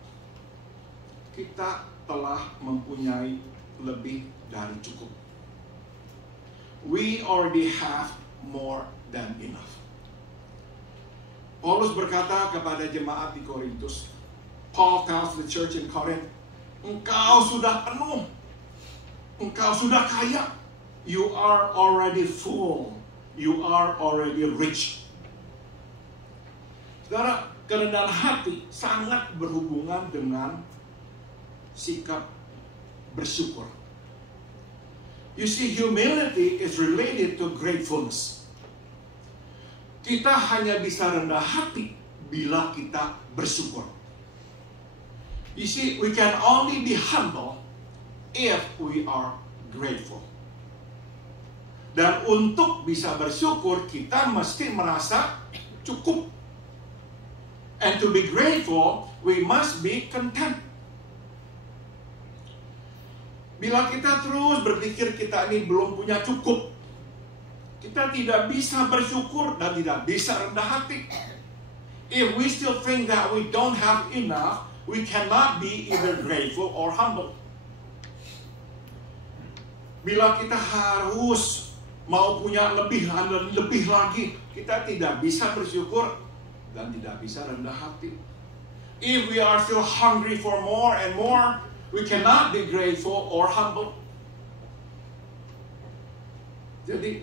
kita telah mempunyai lebih dari cukup. We already have more than enough. Paulus berkata kepada jemaat di Korintus, Paul tells the church in Corinth, engkau sudah penuh, engkau sudah kaya, you are already full, you are already rich. Saudara, kerendahan hati sangat berhubungan dengan sikap bersyukur. You see, humility is related to gratefulness. Kita hanya bisa rendah hati bila kita bersyukur. You see, we can only be humble if we are grateful. Dan untuk bisa bersyukur, kita mesti merasa cukup. And to be grateful, we must be content. Bila kita terus berpikir kita ini belum punya cukup, kita tidak bisa bersyukur dan tidak bisa rendah hati. If we still think that we don't have enough, we cannot be either grateful or humble. Bila kita harus mau punya lebih dan lebih lagi, kita tidak bisa bersyukur dan tidak bisa rendah hati. If we are still hungry for more and more, we cannot be grateful or humble. Jadi,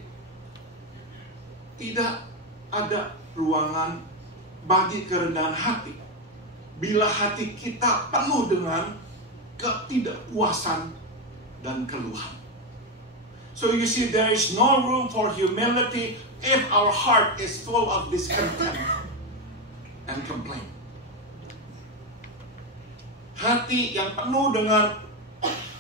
tidak ada ruangan bagi kerendahan hati bila hati kita penuh dengan ketidakpuasan dan keluhan. So you see, there is no room for humility if our heart is full of discontent and complaint. Hati yang penuh dengan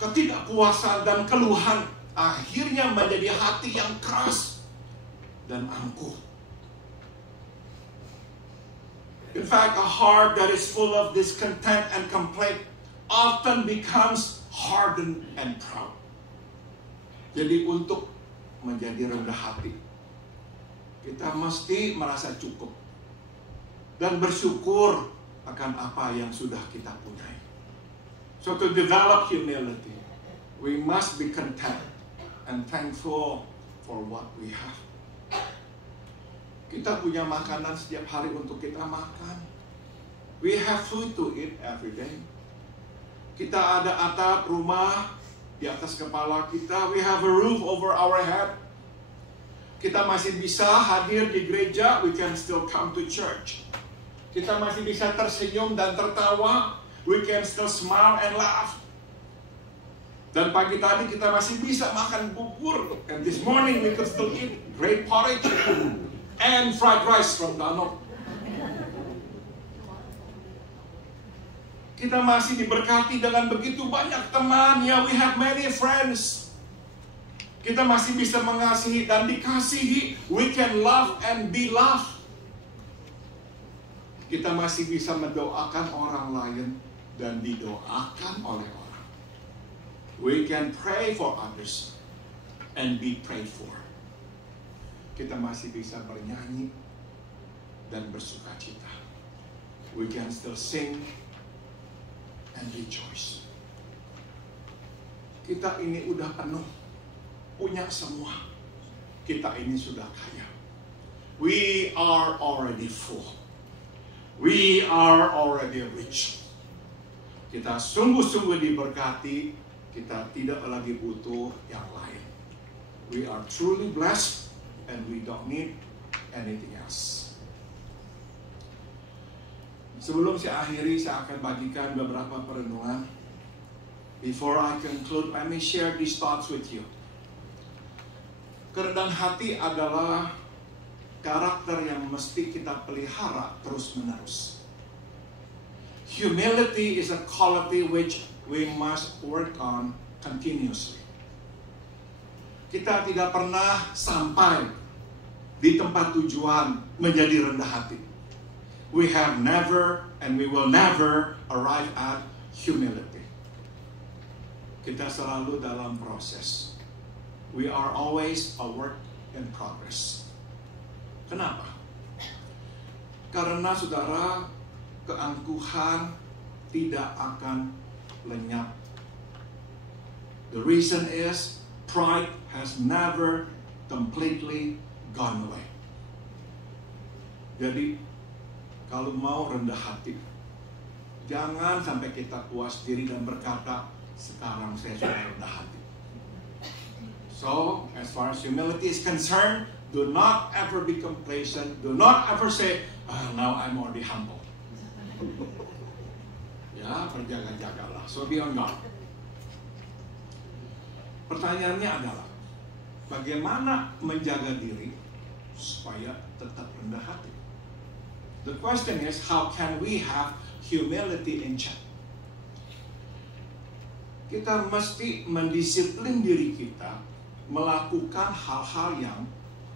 ketidakpuasan dan keluhan akhirnya menjadi hati yang keras dan angkuh. In fact, a heart that is full of discontent and complaint often becomes hardened and proud. Jadi untuk menjadi rendah hati, kita mesti merasa cukup dan bersyukur akan apa yang sudah kita punyai. So to develop humility, we must be content and thankful for what we have. Kita punya makanan setiap hari untuk kita makan. We have food to eat every day. Kita ada atap rumah di atas kepala kita. We have a roof over our head. Kita masih bisa hadir di gereja. We can still come to church. Kita masih bisa tersenyum dan tertawa. We can still smile and laugh. Dan pagi tadi kita masih bisa makan bubur. And this morning we could still eat great porridge and fried rice from Danone. Kita masih diberkati dengan begitu banyak teman. Ya, we have many friends. Kita masih bisa mengasihi dan dikasihi. We can love and be loved. Kita masih bisa mendoakan orang lain dan didoakan oleh orang. We can pray for others and be prayed for. Kita masih bisa bernyanyi dan bersuka cita. We can still sing and rejoice. Kita ini udah penuh, punya semua. Kita ini sudah kaya. We are already full. We are already rich. Kita sungguh-sungguh diberkati. Kita tidak lagi butuh yang lain. We are truly blessed and we don't need anything else. Sebelum saya akhiri, saya akan bagikan beberapa perenungan. Before I conclude, let me share these thoughts with you. Kerendahan hati adalah karakter yang mesti kita pelihara terus-menerus. Humility is a quality which we must work on continuously. Kita tidak pernah sampai di tempat tujuan menjadi rendah hati. We have never and we will never arrive at humility. Kita selalu dalam proses. We are always a work in progress. Kenapa? Karena saudara, keangkuhan tidak akan lenyap. The reason is pride has never completely gone away. Jadi, kalau mau rendah hati, jangan sampai kita puas diri dan berkata, sekarang saya sudah rendah hati. So, as far as humility is concerned, do not ever be complacent. Do not ever say, now I'm already humble. Ya, berjaga-jagalah. So be on guard. Pertanyaannya adalah, bagaimana menjaga diri supaya tetap rendah hati? The question is, how can we have humility in check? Kita mesti mendisiplin diri kita melakukan hal-hal yang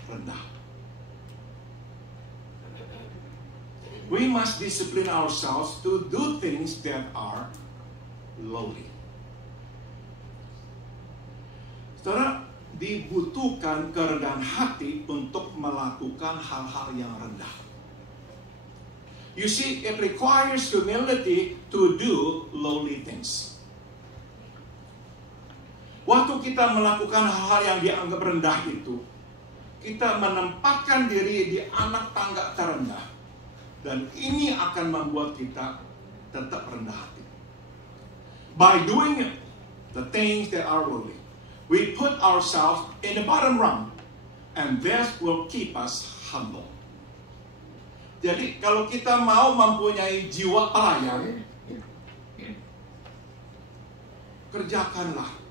rendah. We must discipline ourselves to do things that are lowly. Saudara, dibutuhkan kerendahan hati untuk melakukan hal-hal yang rendah. You see, it requires humility to do lowly things. Waktu kita melakukan hal-hal yang dianggap rendah itu, kita menempatkan diri di anak tangga terendah. Dan ini akan membuat kita tetap rendah hati. By doing it, the things that are lowly, we put ourselves in the bottom rung, and this will keep us humble. Jadi kalau kita mau mempunyai jiwa pelayan, kerjakanlah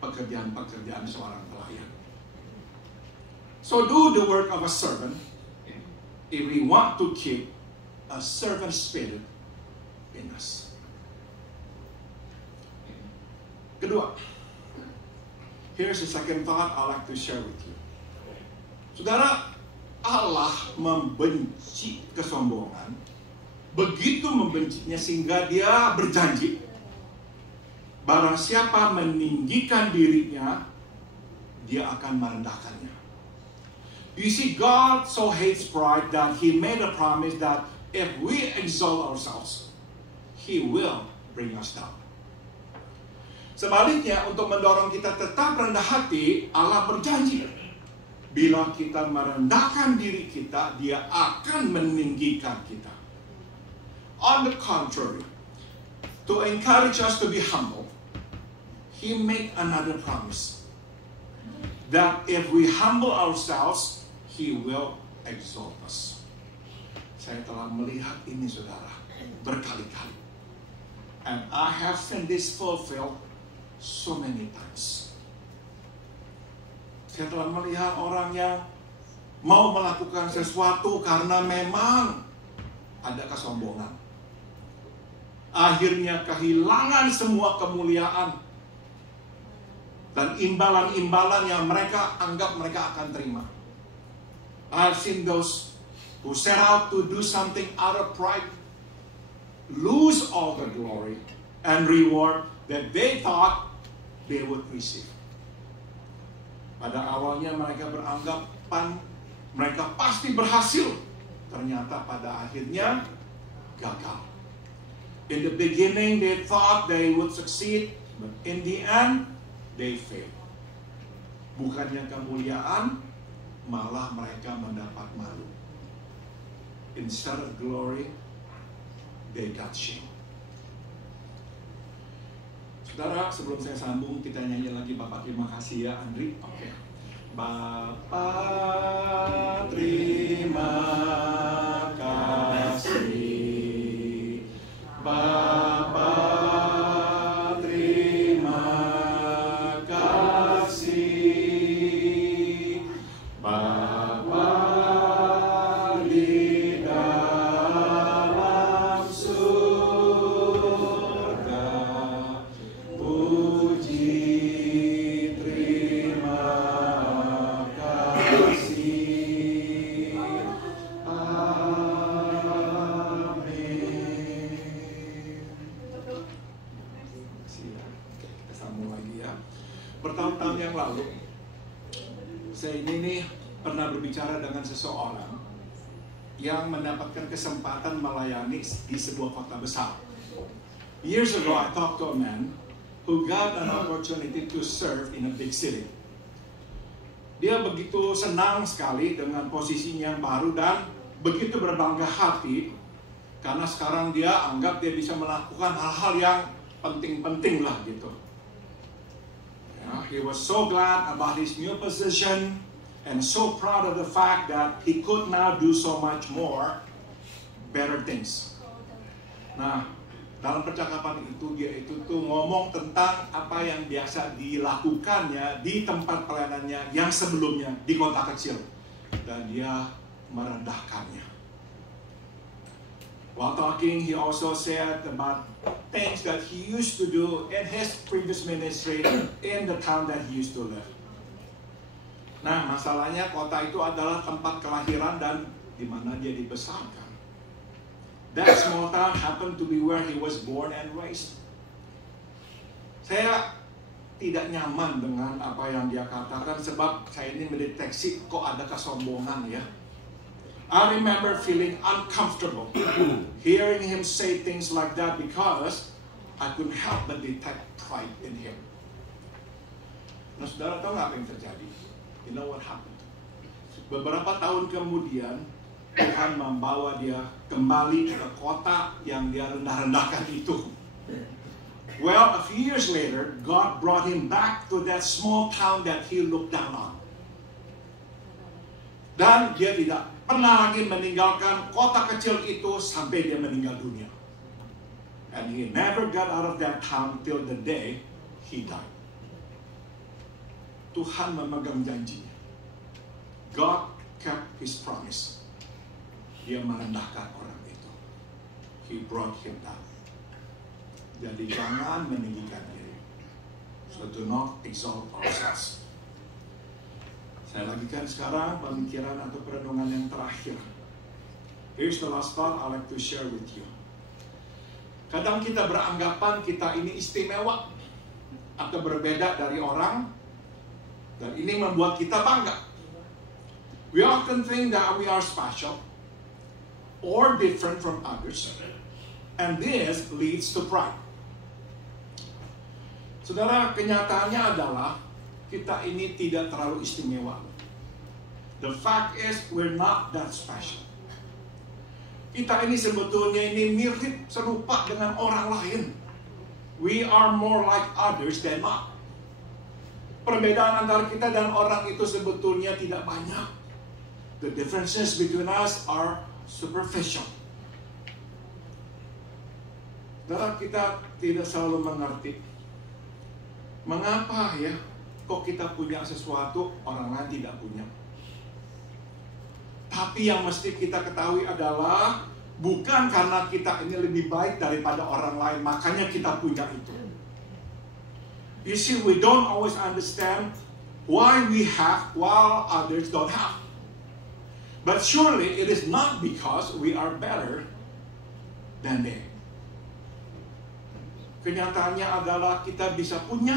pekerjaan-pekerjaan seorang pelayan. So do the work of a servant if we want to keep a servant spirit in us. Kedua, here's the second thought I'd like to share with you. Saudara, Allah membenci kesombongan, begitu membencinya sehingga dia berjanji, barang siapa meninggikan dirinya, dia akan merendahkannya. You see, God so hates pride that He made a promise that if we exalt ourselves, He will bring us down. Sebaliknya, untuk mendorong kita tetap rendah hati, Allah berjanji, bila kita merendahkan diri kita, Dia akan meninggikan kita. On the contrary, to encourage us to be humble, He made another promise, that if we humble ourselves, He will exalt us. Saya telah melihat ini, saudara, berkali-kali. And I have seen this fulfilled so many times. Saya telah melihat orang yang mau melakukan sesuatu karena memang ada kesombongan. Akhirnya kehilangan semua kemuliaan dan imbalan-imbalan yang mereka anggap mereka akan terima. I've seen those who set out to do something out of pride lose all the glory and reward that they thought they would receive. Pada awalnya mereka beranggapan mereka pasti berhasil, ternyata pada akhirnya gagal. In the beginning they thought they would succeed, but in the end they failed. Bukannya kemuliaan, malah mereka mendapat malu. Instead of glory, they got shame. Saudara, sebelum saya sambung, kita nyanyi lagi Bapak terima kasih ya, Andri. Oke. Bapak terima kasih. Bapak terima kasih. Bapa di dalam surga, puji terima kasih. Amin. Kita sambung lagi ya. Bertahun-tahun yang lalu, saya ini pernah berbicara dengan seseorang yang mendapatkan kesempatan melayani di sebuah kota besar. Years ago, I talked to a man who got an opportunity to serve in a big city. Dia begitu senang sekali dengan posisinya yang baru dan begitu berbangga hati karena sekarang dia anggap dia bisa melakukan hal-hal yang penting-penting lah gitu. He was so glad about his new position and so proud of the fact that he could now do so much more better things. Nah, dalam percakapan itu dia itu tuh ngomong tentang apa yang biasa dilakukannya di tempat pelayanannya yang sebelumnya di kota kecil dan dia merendahkannya. While talking, he also said about things that he used to do in his previous ministry in the town that he used to live. Nah, masalahnya kota itu adalah tempat kelahiran dan di mana dia dibesarkan. That small town happened to be where he was born and raised. Saya tidak nyaman dengan apa yang dia katakan sebab saya ini mendeteksi kok ada kesombongan ya. I remember feeling uncomfortable hearing him say things like that because I couldn't help but detect pride in him. Nah, saudara tahu nggak apa yang terjadi? You know what happened? Beberapa tahun kemudian Tuhan membawa dia kembali ke kota yang dia rendah-rendahkan itu. Well, a few years later, God brought him back to that small town that he looked down on. Dan dia tidak pernah lagi meninggalkan kota kecil itu sampai dia meninggal dunia. And he never got out of that town till the day he died. Tuhan memegang janjinya. God kept his promise. Dia merendahkan orang itu. He brought him down. Jadi jangan meninggikan diri. So do not exalt ourselves. Saya lagikan sekarang pemikiran atau perenungan yang terakhir. Here's the last thought I like to share with you. Kadang kita beranggapan kita ini istimewa atau berbeda dari orang, dan ini membuat kita bangga. We often think that we are special or different from others, and this leads to pride. Saudara, kenyataannya adalah kita ini tidak terlalu istimewa. The fact is, we're not that special. Kita ini sebetulnya ini mirip, serupa dengan orang lain. We are more like others than not. Perbedaan antara kita dan orang itu sebetulnya tidak banyak. The differences between us are superficial. Saudara, kita tidak selalu mengerti mengapa ya kok kita punya sesuatu orang lain tidak punya. Tapi yang mesti kita ketahui adalah bukan karena kita ini lebih baik daripada orang lain makanya kita punya itu. You see, we don't always understand why we have while others don't have. But surely it is not because we are better than they. Kenyataannya adalah kita bisa punya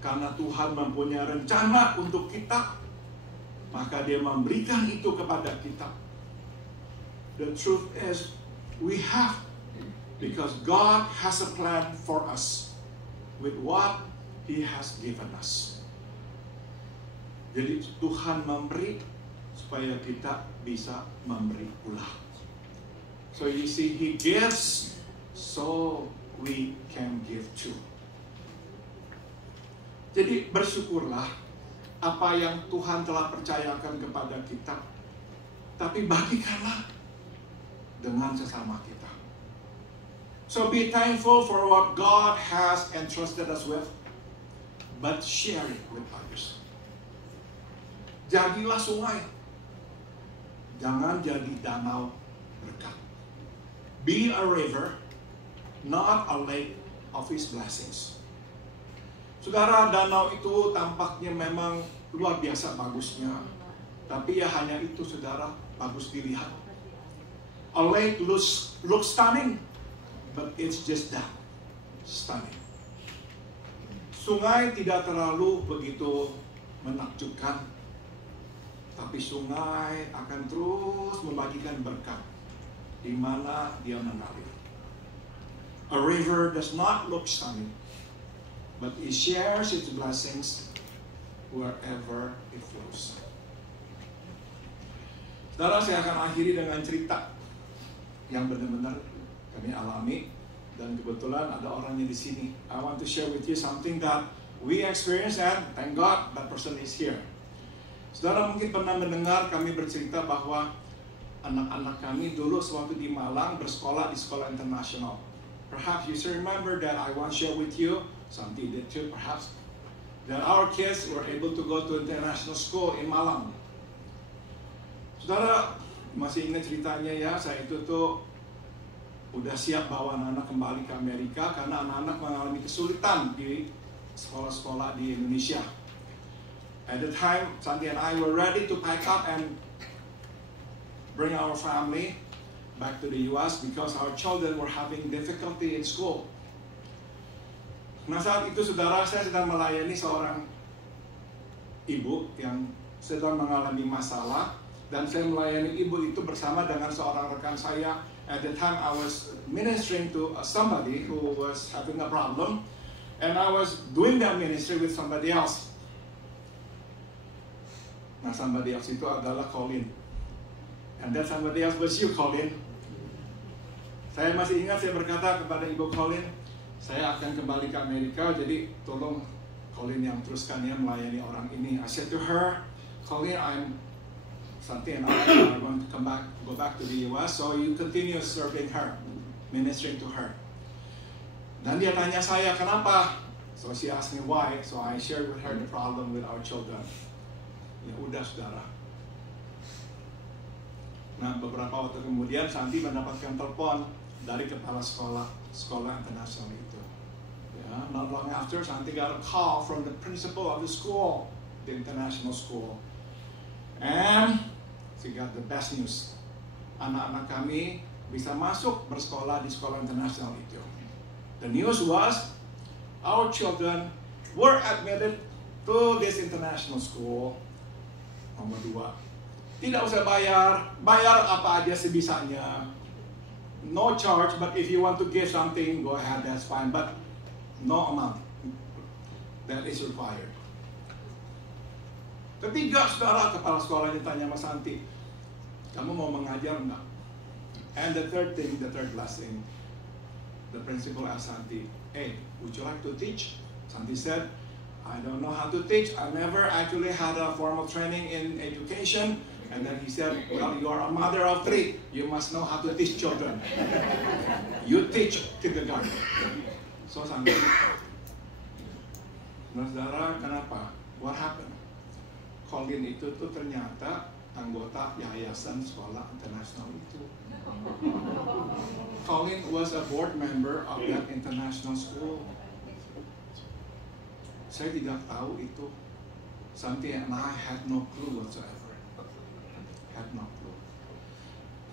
karena Tuhan mempunyai rencana untuk kita, maka Dia memberikan itu kepada kita. The truth is, we have because God has a plan for us with what He has given us. Jadi Tuhan memberi supaya kita bisa memberi pula. So you see, He gives so we can give too. Jadi bersyukurlah apa yang Tuhan telah percayakan kepada kita, tapi bagikanlah dengan sesama kita. So be thankful for what God has entrusted us with, but share it with others. Jadilah sungai, jangan jadi danau berkat. Be a river, not a lake of His blessings. Saudara, danau itu tampaknya memang luar biasa bagusnya, tapi ya hanya itu, saudara, bagus dilihat. A lake looks stunning, but it's just that, stunning. Sungai tidak terlalu begitu menakjubkan, tapi sungai akan terus membagikan berkat di mana dia mengalir. A river does not look stunning, but it shares its blessings wherever it flows. Saudara, saya akan akhiri dengan cerita yang benar-benar kami alami, dan kebetulan ada orangnya di sini. I want to share with you something that we experience, and thank God that person is here. Saudara mungkin pernah mendengar kami bercerita bahwa anak-anak kami dulu sewaktu di Malang bersekolah di sekolah internasional. Perhaps you still remember that I once shared with you, something did too perhaps, that our kids were able to go to international school in Malang. Saudara masih ingat ceritanya ya, saya itu tuh udah siap bawa anak-anak kembali ke Amerika karena anak-anak mengalami kesulitan di sekolah-sekolah di Indonesia. At the time, Santi and I were ready to pack up and bring our family back to the US because our children were having difficulty in school. Nah, saat itu saudara, saya sedang melayani seorang ibu yang sedang mengalami masalah, dan saya melayani ibu itu bersama dengan seorang rekan saya. At the time I was ministering to somebody who was having a problem, and I was doing that ministry with somebody else. Nah, somebody else itu adalah Colin. And that somebody else was you, Colin. Saya masih ingat saya berkata kepada Ibu Colin, saya akan kembali ke Amerika, jadi tolong Colin yang teruskan ya melayani orang ini. I said to her, Colin, Santi and I are going to go back to the US, so you continue serving her, ministering to her. Dan dia tanya saya, kenapa? So she asked me why, so I shared with her the problem with our children. Ya udah, saudara. Nah, beberapa waktu kemudian Santi mendapatkan telepon dari kepala sekolah internasional itu. Ya, not long after, Santi got a call from the principal of the school, the international school. And she got the best news. Anak-anak kami bisa masuk bersekolah di sekolah internasional itu. The news was, our children were admitted to this international school. Nomor 2, tidak usah bayar apa aja sebisanya. No charge, but if you want to give something, go ahead, that's fine. But no amount that is required. Ketiga, saudara, kepala sekolahnya tanya Mas Santi, kamu mau mengajar enggak? And the third last thing, the principal asked Santi, hey, would you like to teach? Santi said, I don't know how to teach. I never actually had a formal training in education. And then he said, well, you are a mother of 3. You must know how to teach children. You teach kindergarten. So Santi, nah, saudara, kenapa? What happened? Colin itu tuh ternyata anggota yayasan sekolah internasional itu. Colin was a board member of that international school. Saya tidak tahu itu. Santi and I had no clue whatsoever. Had no clue.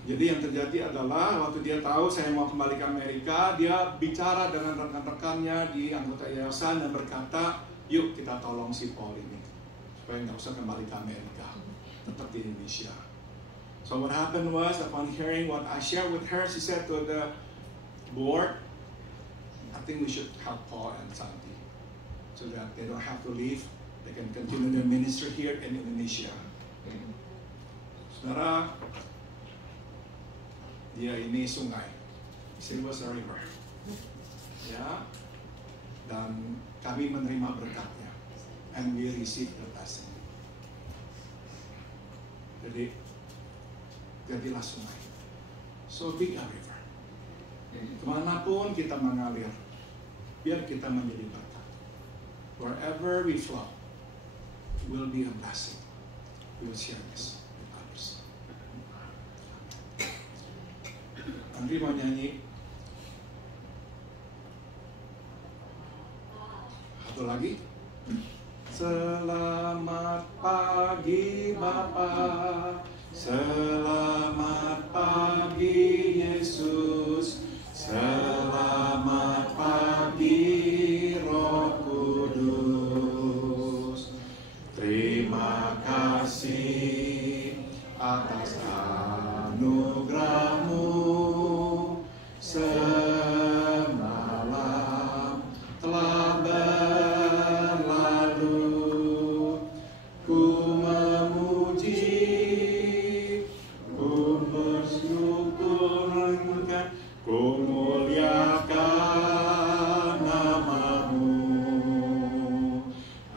Jadi yang terjadi adalah waktu dia tahu saya mau kembali ke Amerika, dia bicara dengan rekan-rekannya di anggota yayasan dan berkata, yuk kita tolong si Paul ini supaya nggak usah kembali ke Amerika, tetap di Indonesia. So what happened was, upon hearing what I shared with her, she said to the board, I think we should help Paul and Santi so that they don't have to leave, they can continue their ministry here in Indonesia. Saudara, dia ini sungai, she was a river, ya, dan kami menerima berkatnya, and we receive the blessing. Jadi, jadilah sungai, so big a river. Kemanapun kita mengalir, biar kita menjadi berkat. Wherever we flow, will be a blessing. We will share this with others. Andri mau nyanyi satu lagi. Selamat pagi Bapa, selamat pagi Yesus, selamat pagi Roh Kudus. Terima kasih atas anugerah-Mu. Semalam telah berlalu, ku memuji, ku bersyukur, ku muliakan nama-Mu.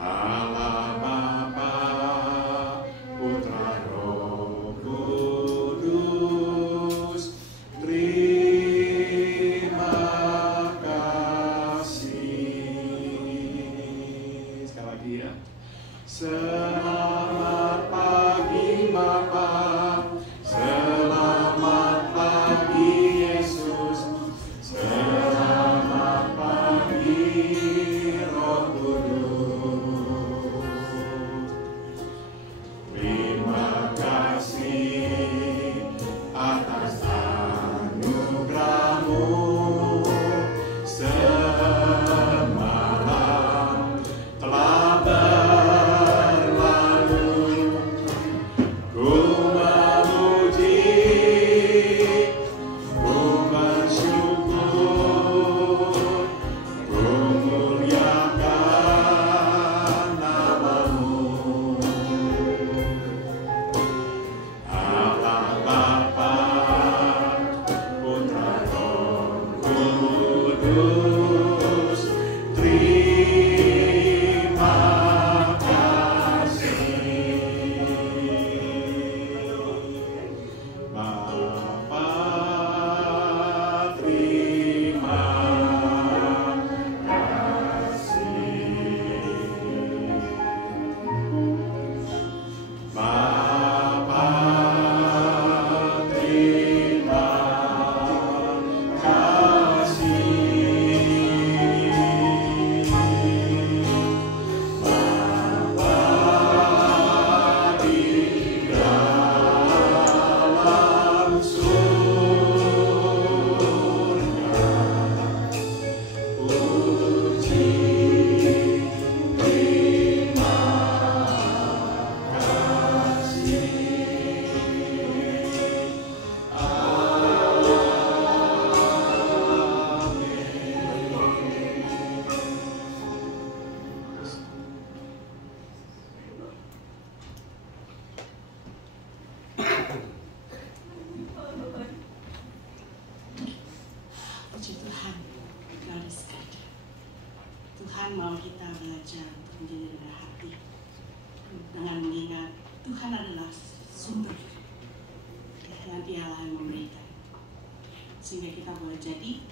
Allah Bapa, Putra, Roh Kudus. sehingga kita boleh jadi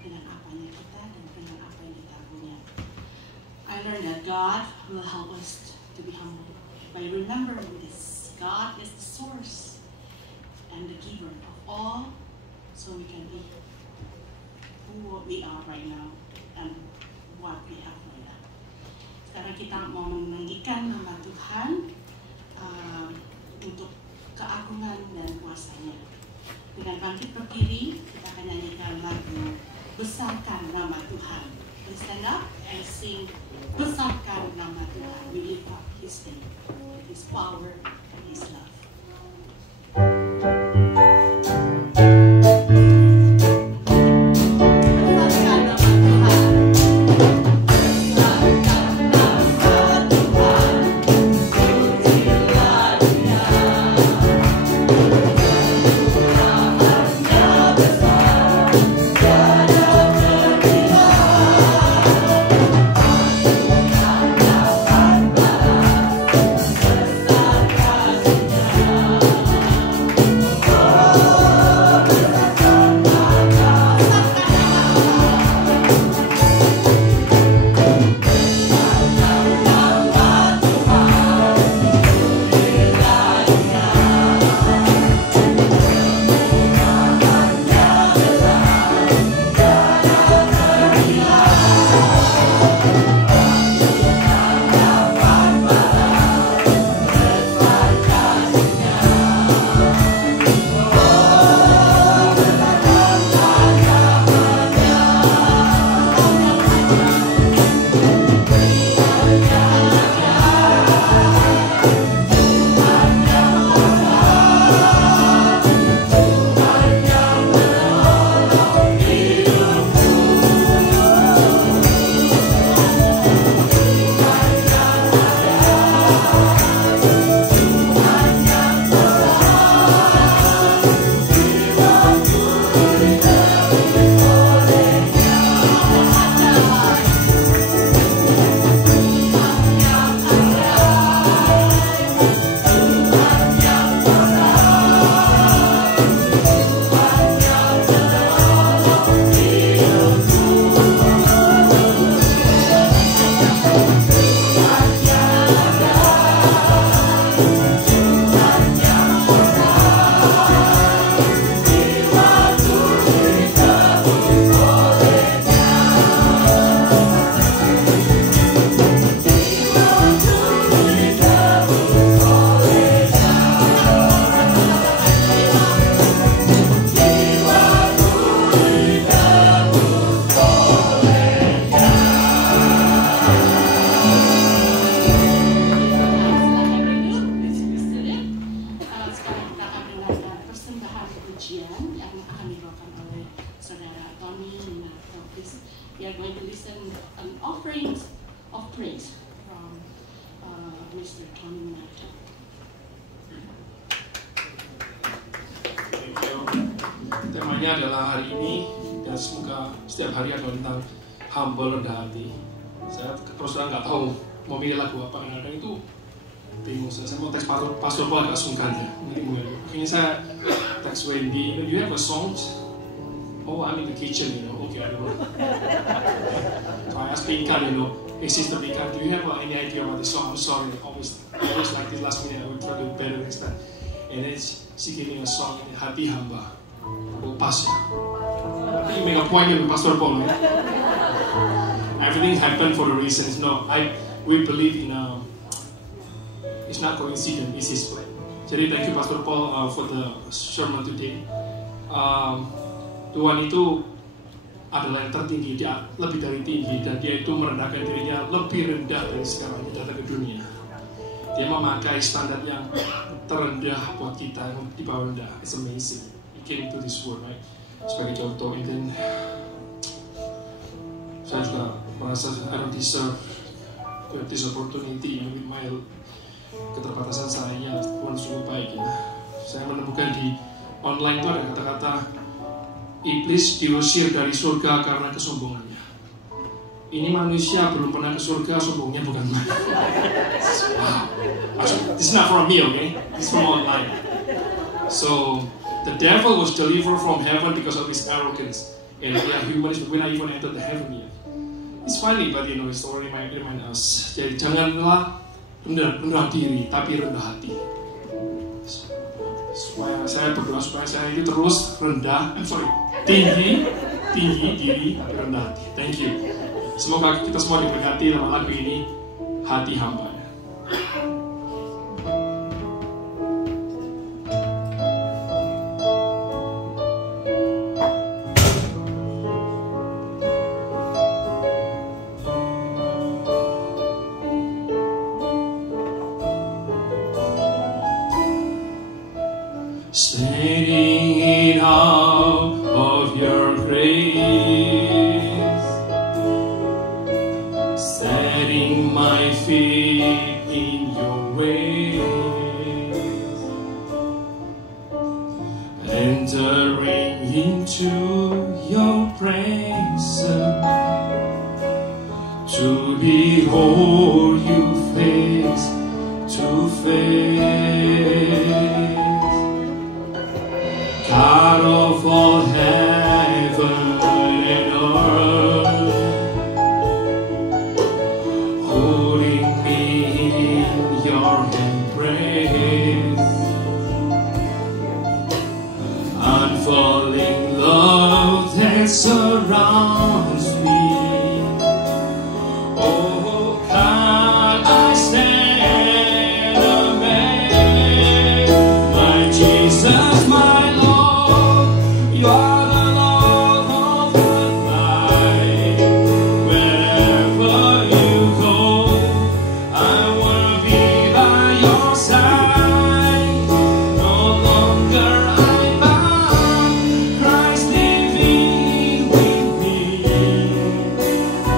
dengan apanya kita dan dengan apa yang kita punya. I learned that God will help us to be humble by remembering this. God is the source and the giver of all, so we can be who we are right now and what we have right now. Sekarang kita mau meninggikan nama Tuhan untuk keagungan dan kuasanya. Dengan bangkit berdiri, kita akan nyanyikan lagu Besarkan Nama Tuhan. Please stand up and sing Besarkan Nama Tuhan. We lift up His name, His power, and His love. Temanya adalah hari ini, dan semoga setiap hari ada tentang humble, rendah hati. Saya terus terang nggak tahu mau pilih lagu apa, karena itu bingung. Saya mau teks Pastor Paul agak sungkan ya. Akhirnya saya teks Wendy, you have a song? Oh, I'm in the kitchen, Okay, I don't know. So I asked Pinkan, hey sister Pinkan, do you have any idea about the song? I'm sorry, I always like this last minute. I will try to do better next time. And then she gave me a song, Hati Hamba. Pas ya. You make a point with Pastor Paul. Right? Everything happened for a reason. We believe in it's not coincidence, it's His plan. Jadi thank you Pastor Paul for the sermon today. Tuhan itu adalah yang tertinggi, Dia lebih dari tinggi, dan Dia itu merendahkan dirinya lebih rendah dari sekarang Dia datang ke dunia. Dia memakai standar yang terendah buat kita yang di bawah rendah. It's amazing. He came to this world, right? Sebagai contoh, and then saya juga merasa I don't deserve this opportunity with my keterbatasan saya. Tuhan sungguh baik ya. Saya menemukan di online itu ada kata-kata iblis diusir dari surga karena kesombongannya. Ini manusia belum pernah ke surga, sombongnya bukan main. Wow. Actually, this is not from me, okay? This is from online. So The devil was delivered from heaven because of his arrogance. And we are humans, but we not even entered the heaven yet. It's funny, but you know, it's already remind us. Jadi janganlah rendah diri, tapi rendah hati. Supaya saya berdoa supaya saya itu terus tinggi diri, tapi rendah hati. Thank you. Semoga kita semua diberkati dalam lagu ini, hati hambanya. Standing in awe of your grace, setting my feet in your ways, entering into your presence to behold you face to face. God of all heaven and earth, holding me in your embrace, unfolding love that surrounds me. Oh God, I stand amazed, my Jesus, my Lord. You are the Lord of the night. Wherever you go, I wanna be by your side. No longer I'm bound, Christ living with me,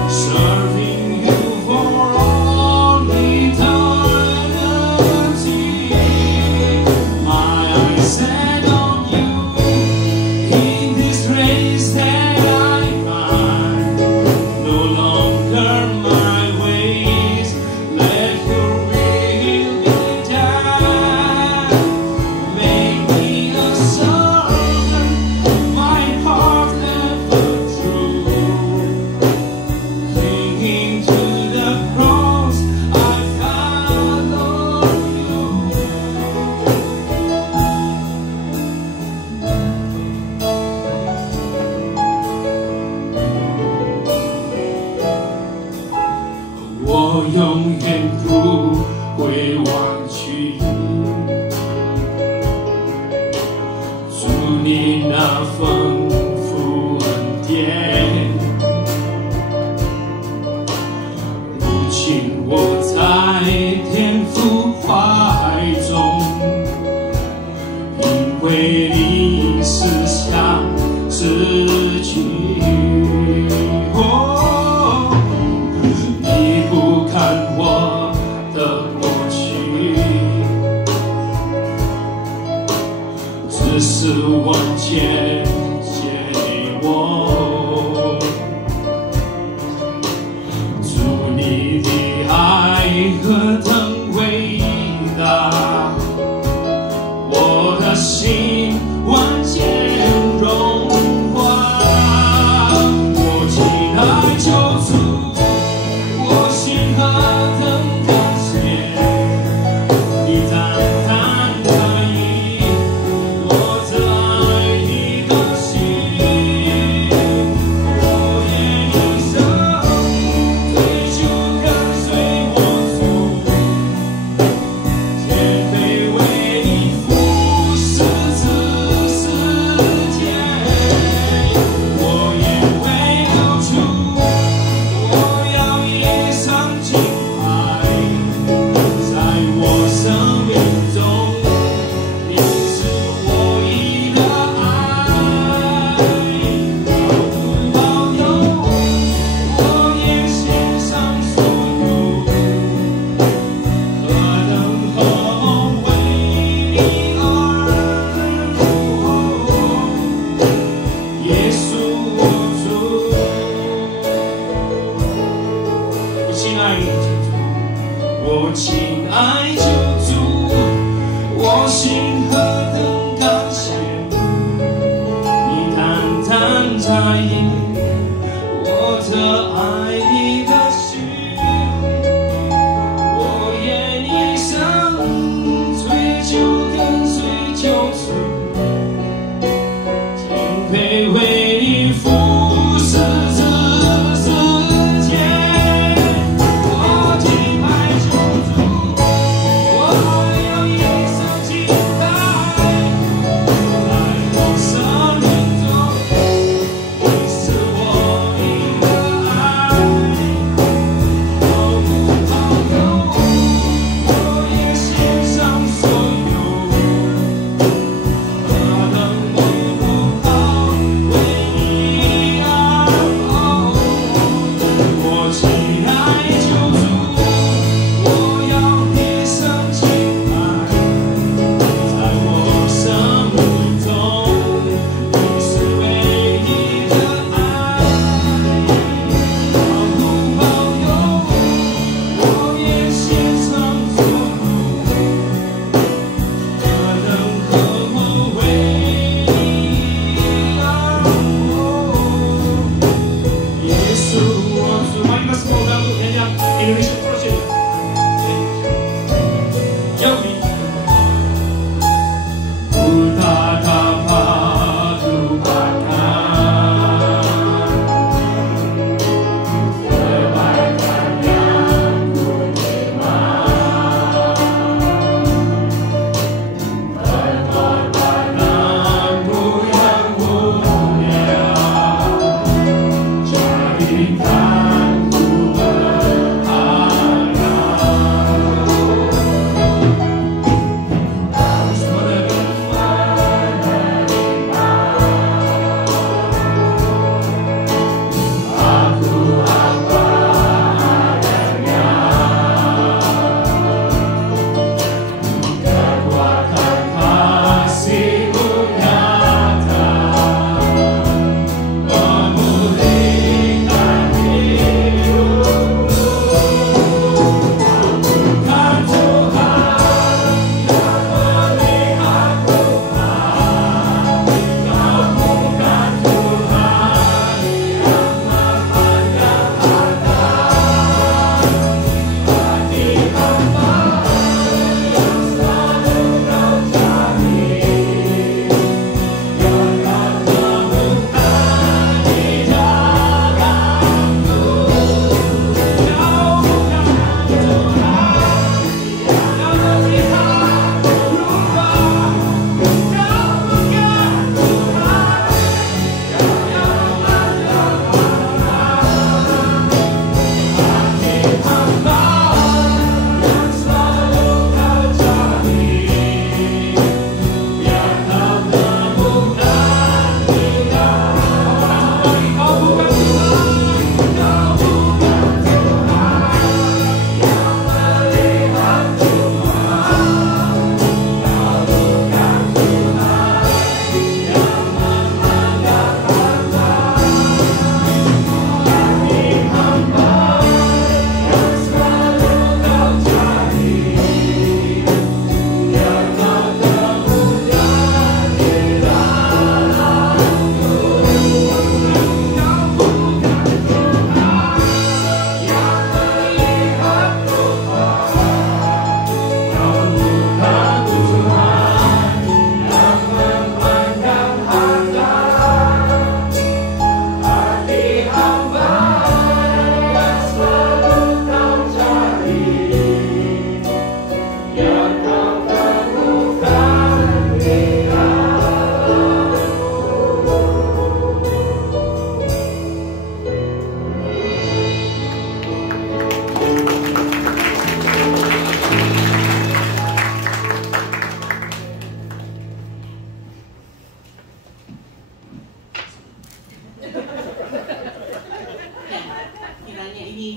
serving you for all eternity. My eyes set on you. In this race that I run, no longer my ways, let your will be done. Make me a servant, my heart ever true. Clinging to the cross, I follow you.我永远不会忘记主你那丰富恩典。如今我在天父怀中，因为你是下自己。你不看我的过去，只是往前接我。主你的爱何等伟大，我的心万千融化。我亲爱救主，我心何等感谢，你淡淡的意，我在你的心。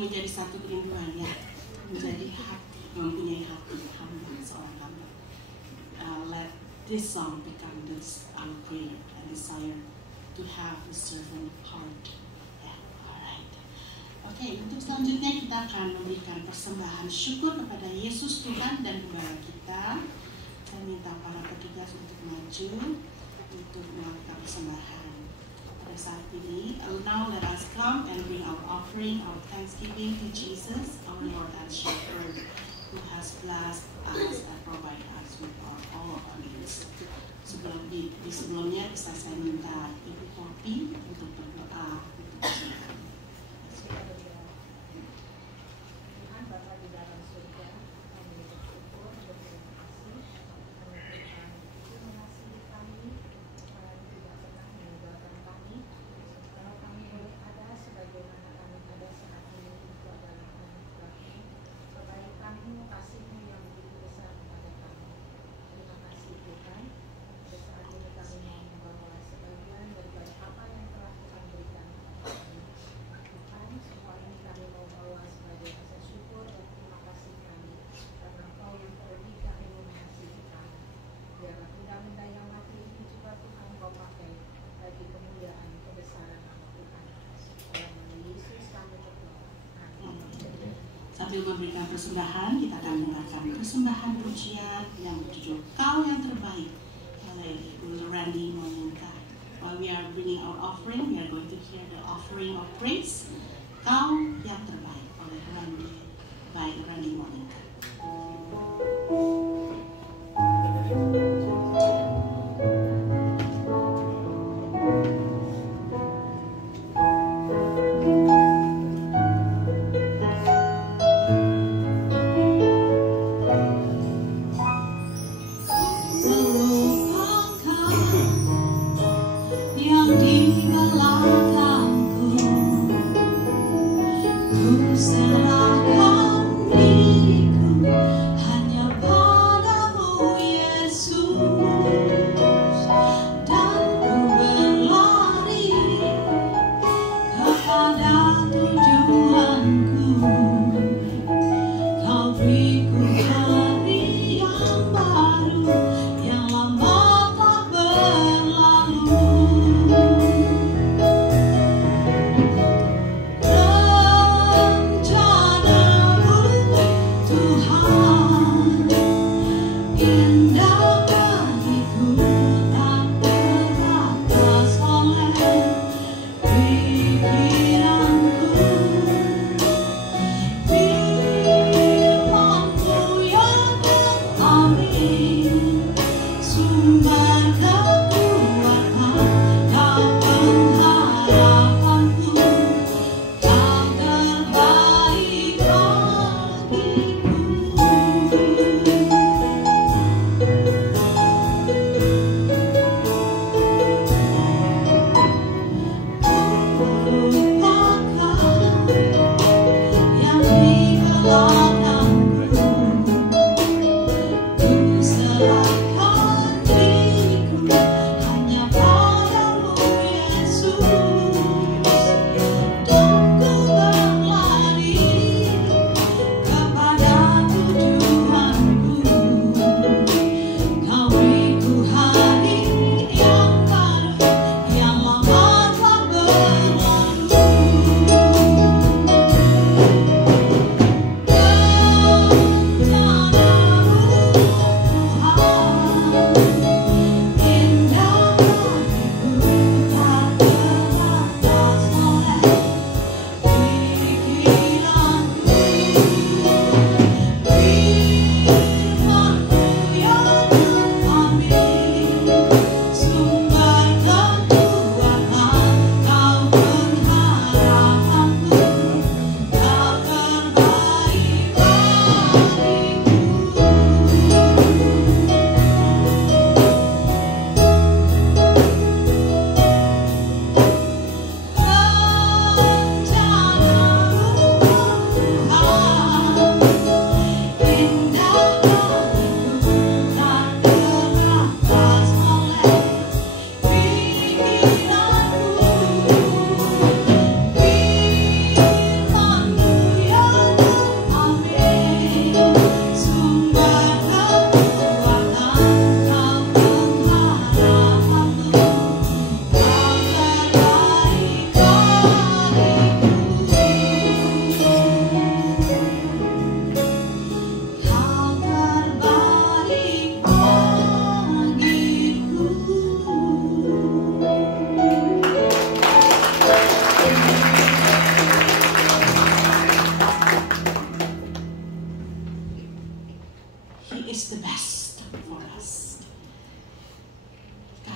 menjadi satu kerinduannya, menjadi hati, mempunyai hati hamba, seorang hamba. Let this song become this our prayer and desire to have the servant heart. Yeah, alright. Oke, untuk selanjutnya kita akan memberikan persembahan syukur kepada Yesus Tuhan dan Gembala kita. Saya minta para petugas untuk maju untuk melakukan persembahan. Pada saat ini, now let us come and bring our offering, our thanksgiving to Jesus, our Lord and Shepherd, who has blessed us and provided us with all of our needs. Sebelumnya bisa saya minta Ibu Poppy untuk berdoa untuk persembahan. Sambil memberikan persembahan, kita akan mendengarkan persembahan pujian yang berjudul Kau yang Terbaik oleh Ibu Randy Monica. While we are bringing our offering, we are going to hear the offering of praise, Kau yang Terbaik oleh Randy Monica.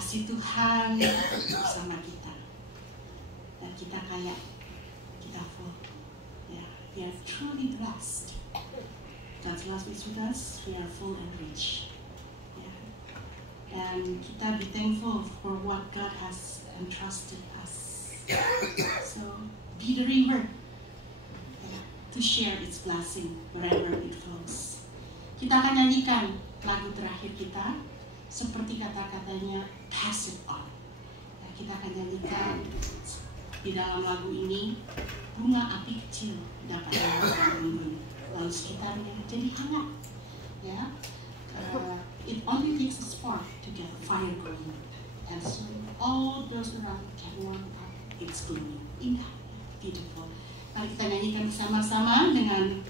kasih Tuhan bersama kita. Dan kita kayak, kita full. Yeah, we are truly blessed. God's love is with us, we are full and rich. Yeah. Dan kita be thankful for what God has entrusted us. So, be the river, yeah, to share its blessing wherever it flows. Kita akan nyanyikan lagu terakhir kita, seperti kata-katanya, pass it on. Ya, kita akan nyanyikan di dalam lagu ini, bunga api kecil dapat mengembun, lalu sekitarnya jadi hangat. Ya, it only takes a spark to get a fire going, and so all those around can warm up its glowing. Indah, beautiful. Mari kita nyanyikan bersama-sama dengan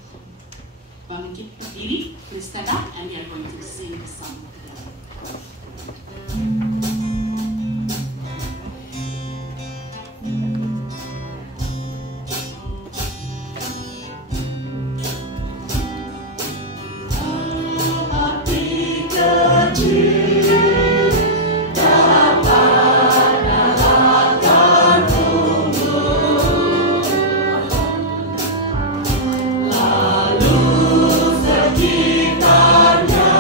bangkit berdiri, please stand up, and we are going to sing the song together. Lalu sekitarnya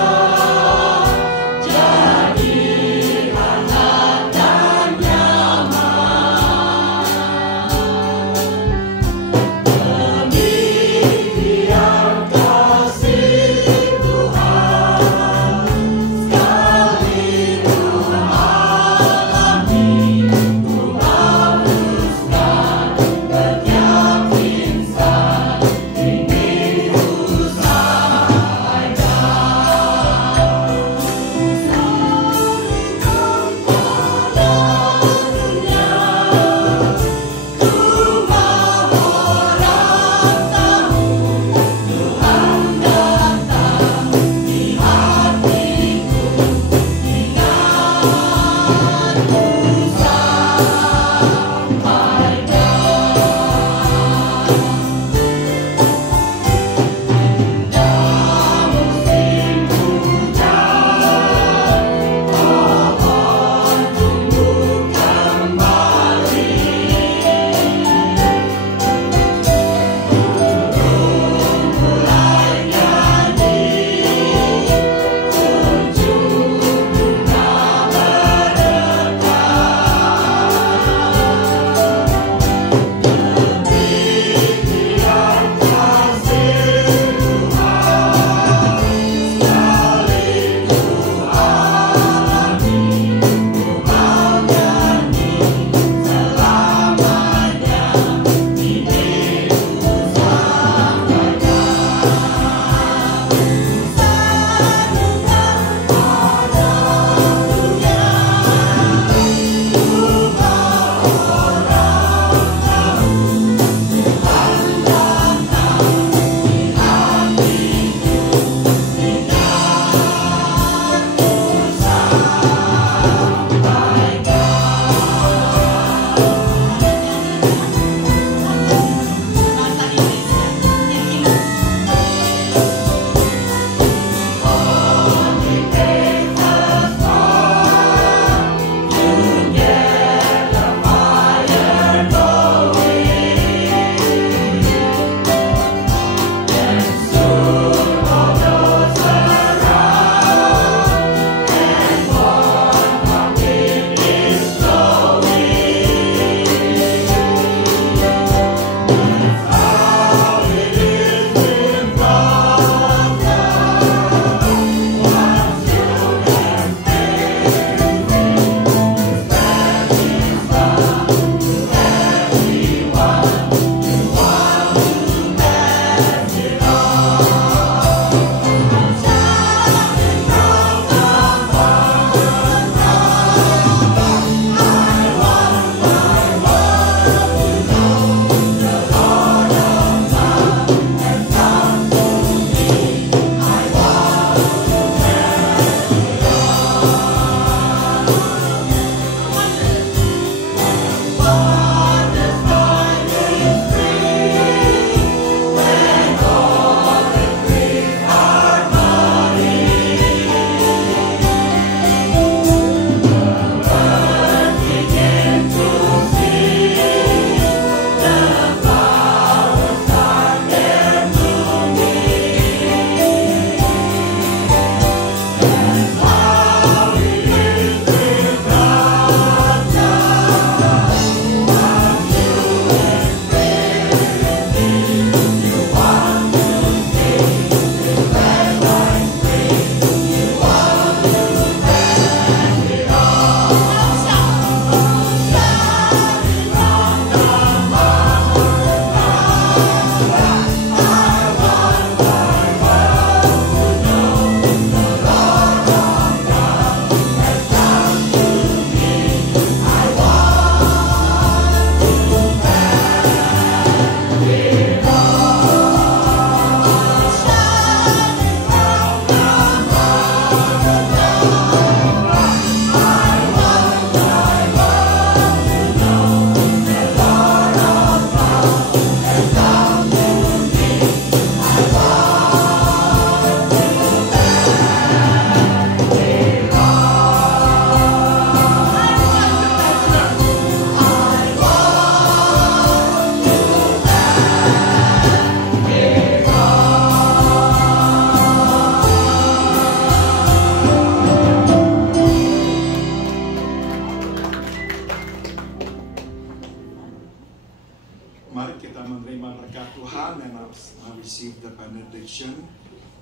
receive the benediction.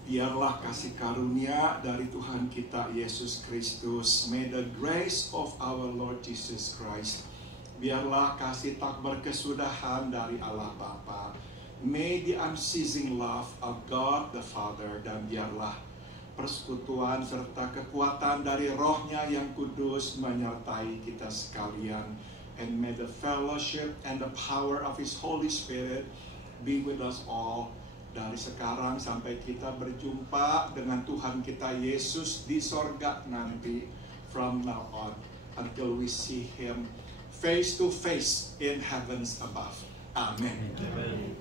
Biarlah kasih karunia dari Tuhan kita Yesus Kristus. May the grace of our Lord Jesus Christ. Biarlah kasih tak berkesudahan dari Allah Bapa. May the unceasing love of God the Father, dan biarlah persekutuan serta kekuatan dari Roh-Nya yang kudus menyertai kita sekalian. And may the fellowship and the power of His Holy Spirit be with us all. Dari sekarang sampai kita berjumpa dengan Tuhan kita Yesus di sorga nanti. From now on until we see Him face to face in heavens above. Amen. Amen.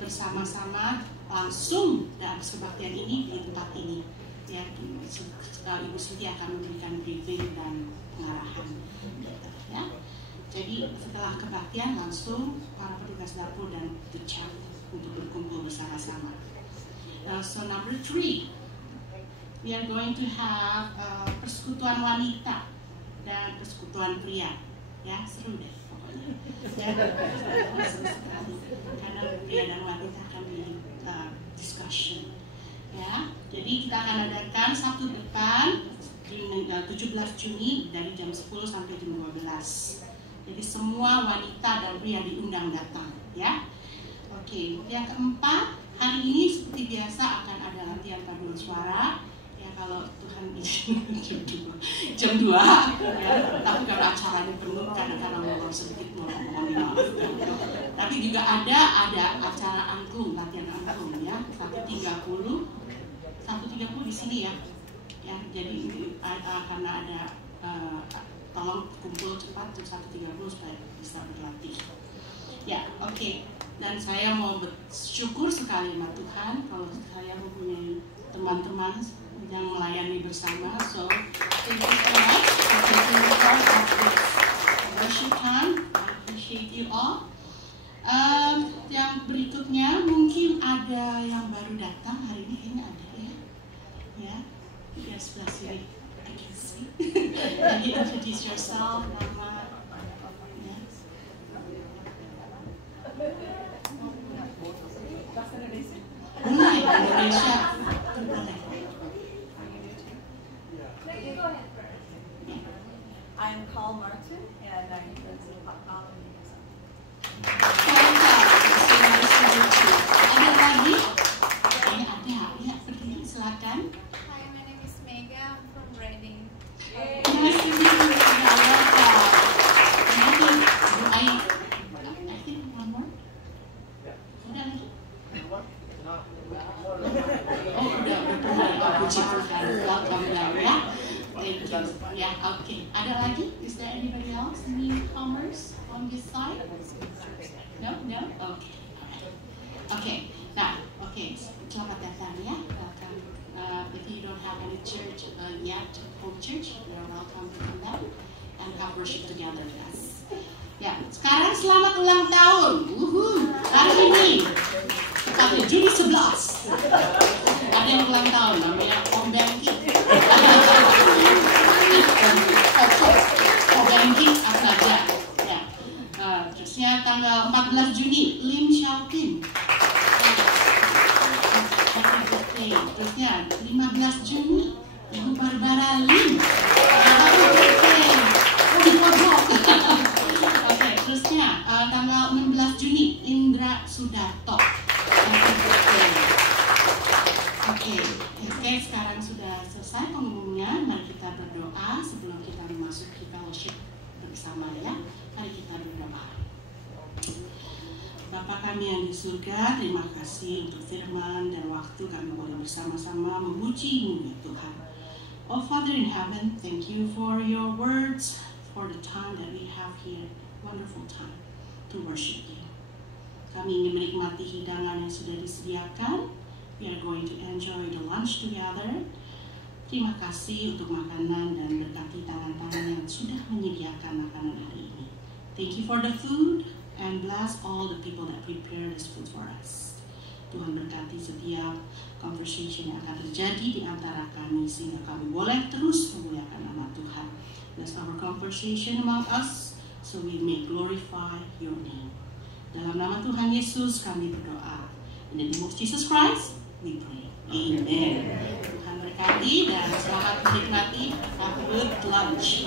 Bersama-sama langsung dalam kebaktian ini di tempat ini, ya. Ibu Suti akan memberikan briefing dan pengarahan, ya. Jadi setelah kebaktian langsung para petugas dapur dan the chat untuk berkumpul bersama-sama. So number 3, we are going to have persekutuan wanita dan persekutuan pria, ya. Seru deh pokoknya. Seru sekali. Karena pria dan wanita akan di discussion, ya. Jadi kita akan adakan Sabtu depan 17 Juni dari jam 10 sampai jam 12. Jadi semua wanita dan pria diundang datang, ya. Oke, yang keempat, hari ini seperti biasa akan ada latihan paduan suara. Ya, kalau Tuhan izin jam 2, ya. Tapi kalau acaranya penuh kadang-kadang ngomong sedikit mohon maaf. Tapi juga ada acara angklung, latihan angklung, ya. 1.30 di sini, ya. Ya, jadi karena ada tolong kumpul cepat jam 1.30 supaya bisa berlatih. Ya, oke. Dan saya mau bersyukur sekali sama Tuhan kalau saya mempunyai teman-teman yang melayani bersama. So, thank you so much for taking part of this worship time. I appreciate you all. Yang berikutnya mungkin ada yang baru datang hari ini, kayaknya ada, ya. Ya, di sebelah sini. I can see. Can you introduce yourself, nama? Ya. Boleh, Indonesia. Boleh. I'm Carl Martin, and I'm from Pop Ada lagi? Ada. Ya, berdiri, silakan. Hi, my name is Mega. I'm from Reading. Nice to meet you. I think one more. Udah lagi. there anybody else? Newcomers on this side? No? No? Okay. Okay. Nah, okay. Selamat datang ya. If you don't have any church yet, home church, you're welcome to come down and have worship together, yes. Ya, sekarang selamat ulang tahun. Hari ini tepatnya Juni 11. Ada yang ulang tahun namanya Om Bengki. Om Bengki Asaja. Ya. Terusnya tanggal 14 Juni Lim Xiaopin. Terusnya 15 Juni Ibu Barbara Lim. Di pojok. Oke, terusnya tanggal 16 Juni Indra Sudarto. Oke, sekarang sudah selesai pengumumannya. Mari kita berdoa sebelum kita memasuki fellowship bersama ya. Mari kita berdoa. Bapa kami yang di surga, terima kasih untuk firman dan waktu kami boleh bersama-sama memuji-Mu ya Tuhan. Oh Father in heaven, thank you for your words, for the time that we have here. Wonderful time to worship you. Kami ingin menikmati hidangan yang sudah disediakan. We are going to enjoy the lunch together. Terima kasih untuk makanan dan berkati tangan-tangan yang sudah menyediakan makanan hari ini. Thank you for the food and bless all the people that prepare this food for us. Tuhan berkati setiap conversation yang akan terjadi di antara kami sehingga kami boleh terus memuliakan nama Tuhan. Bless our conversation among us so we may glorify your name. Dalam nama Tuhan Yesus kami berdoa. In the name of Jesus Christ, we pray. Amen. Tuhan berkati dan selamat menikmati. Have a good lunch.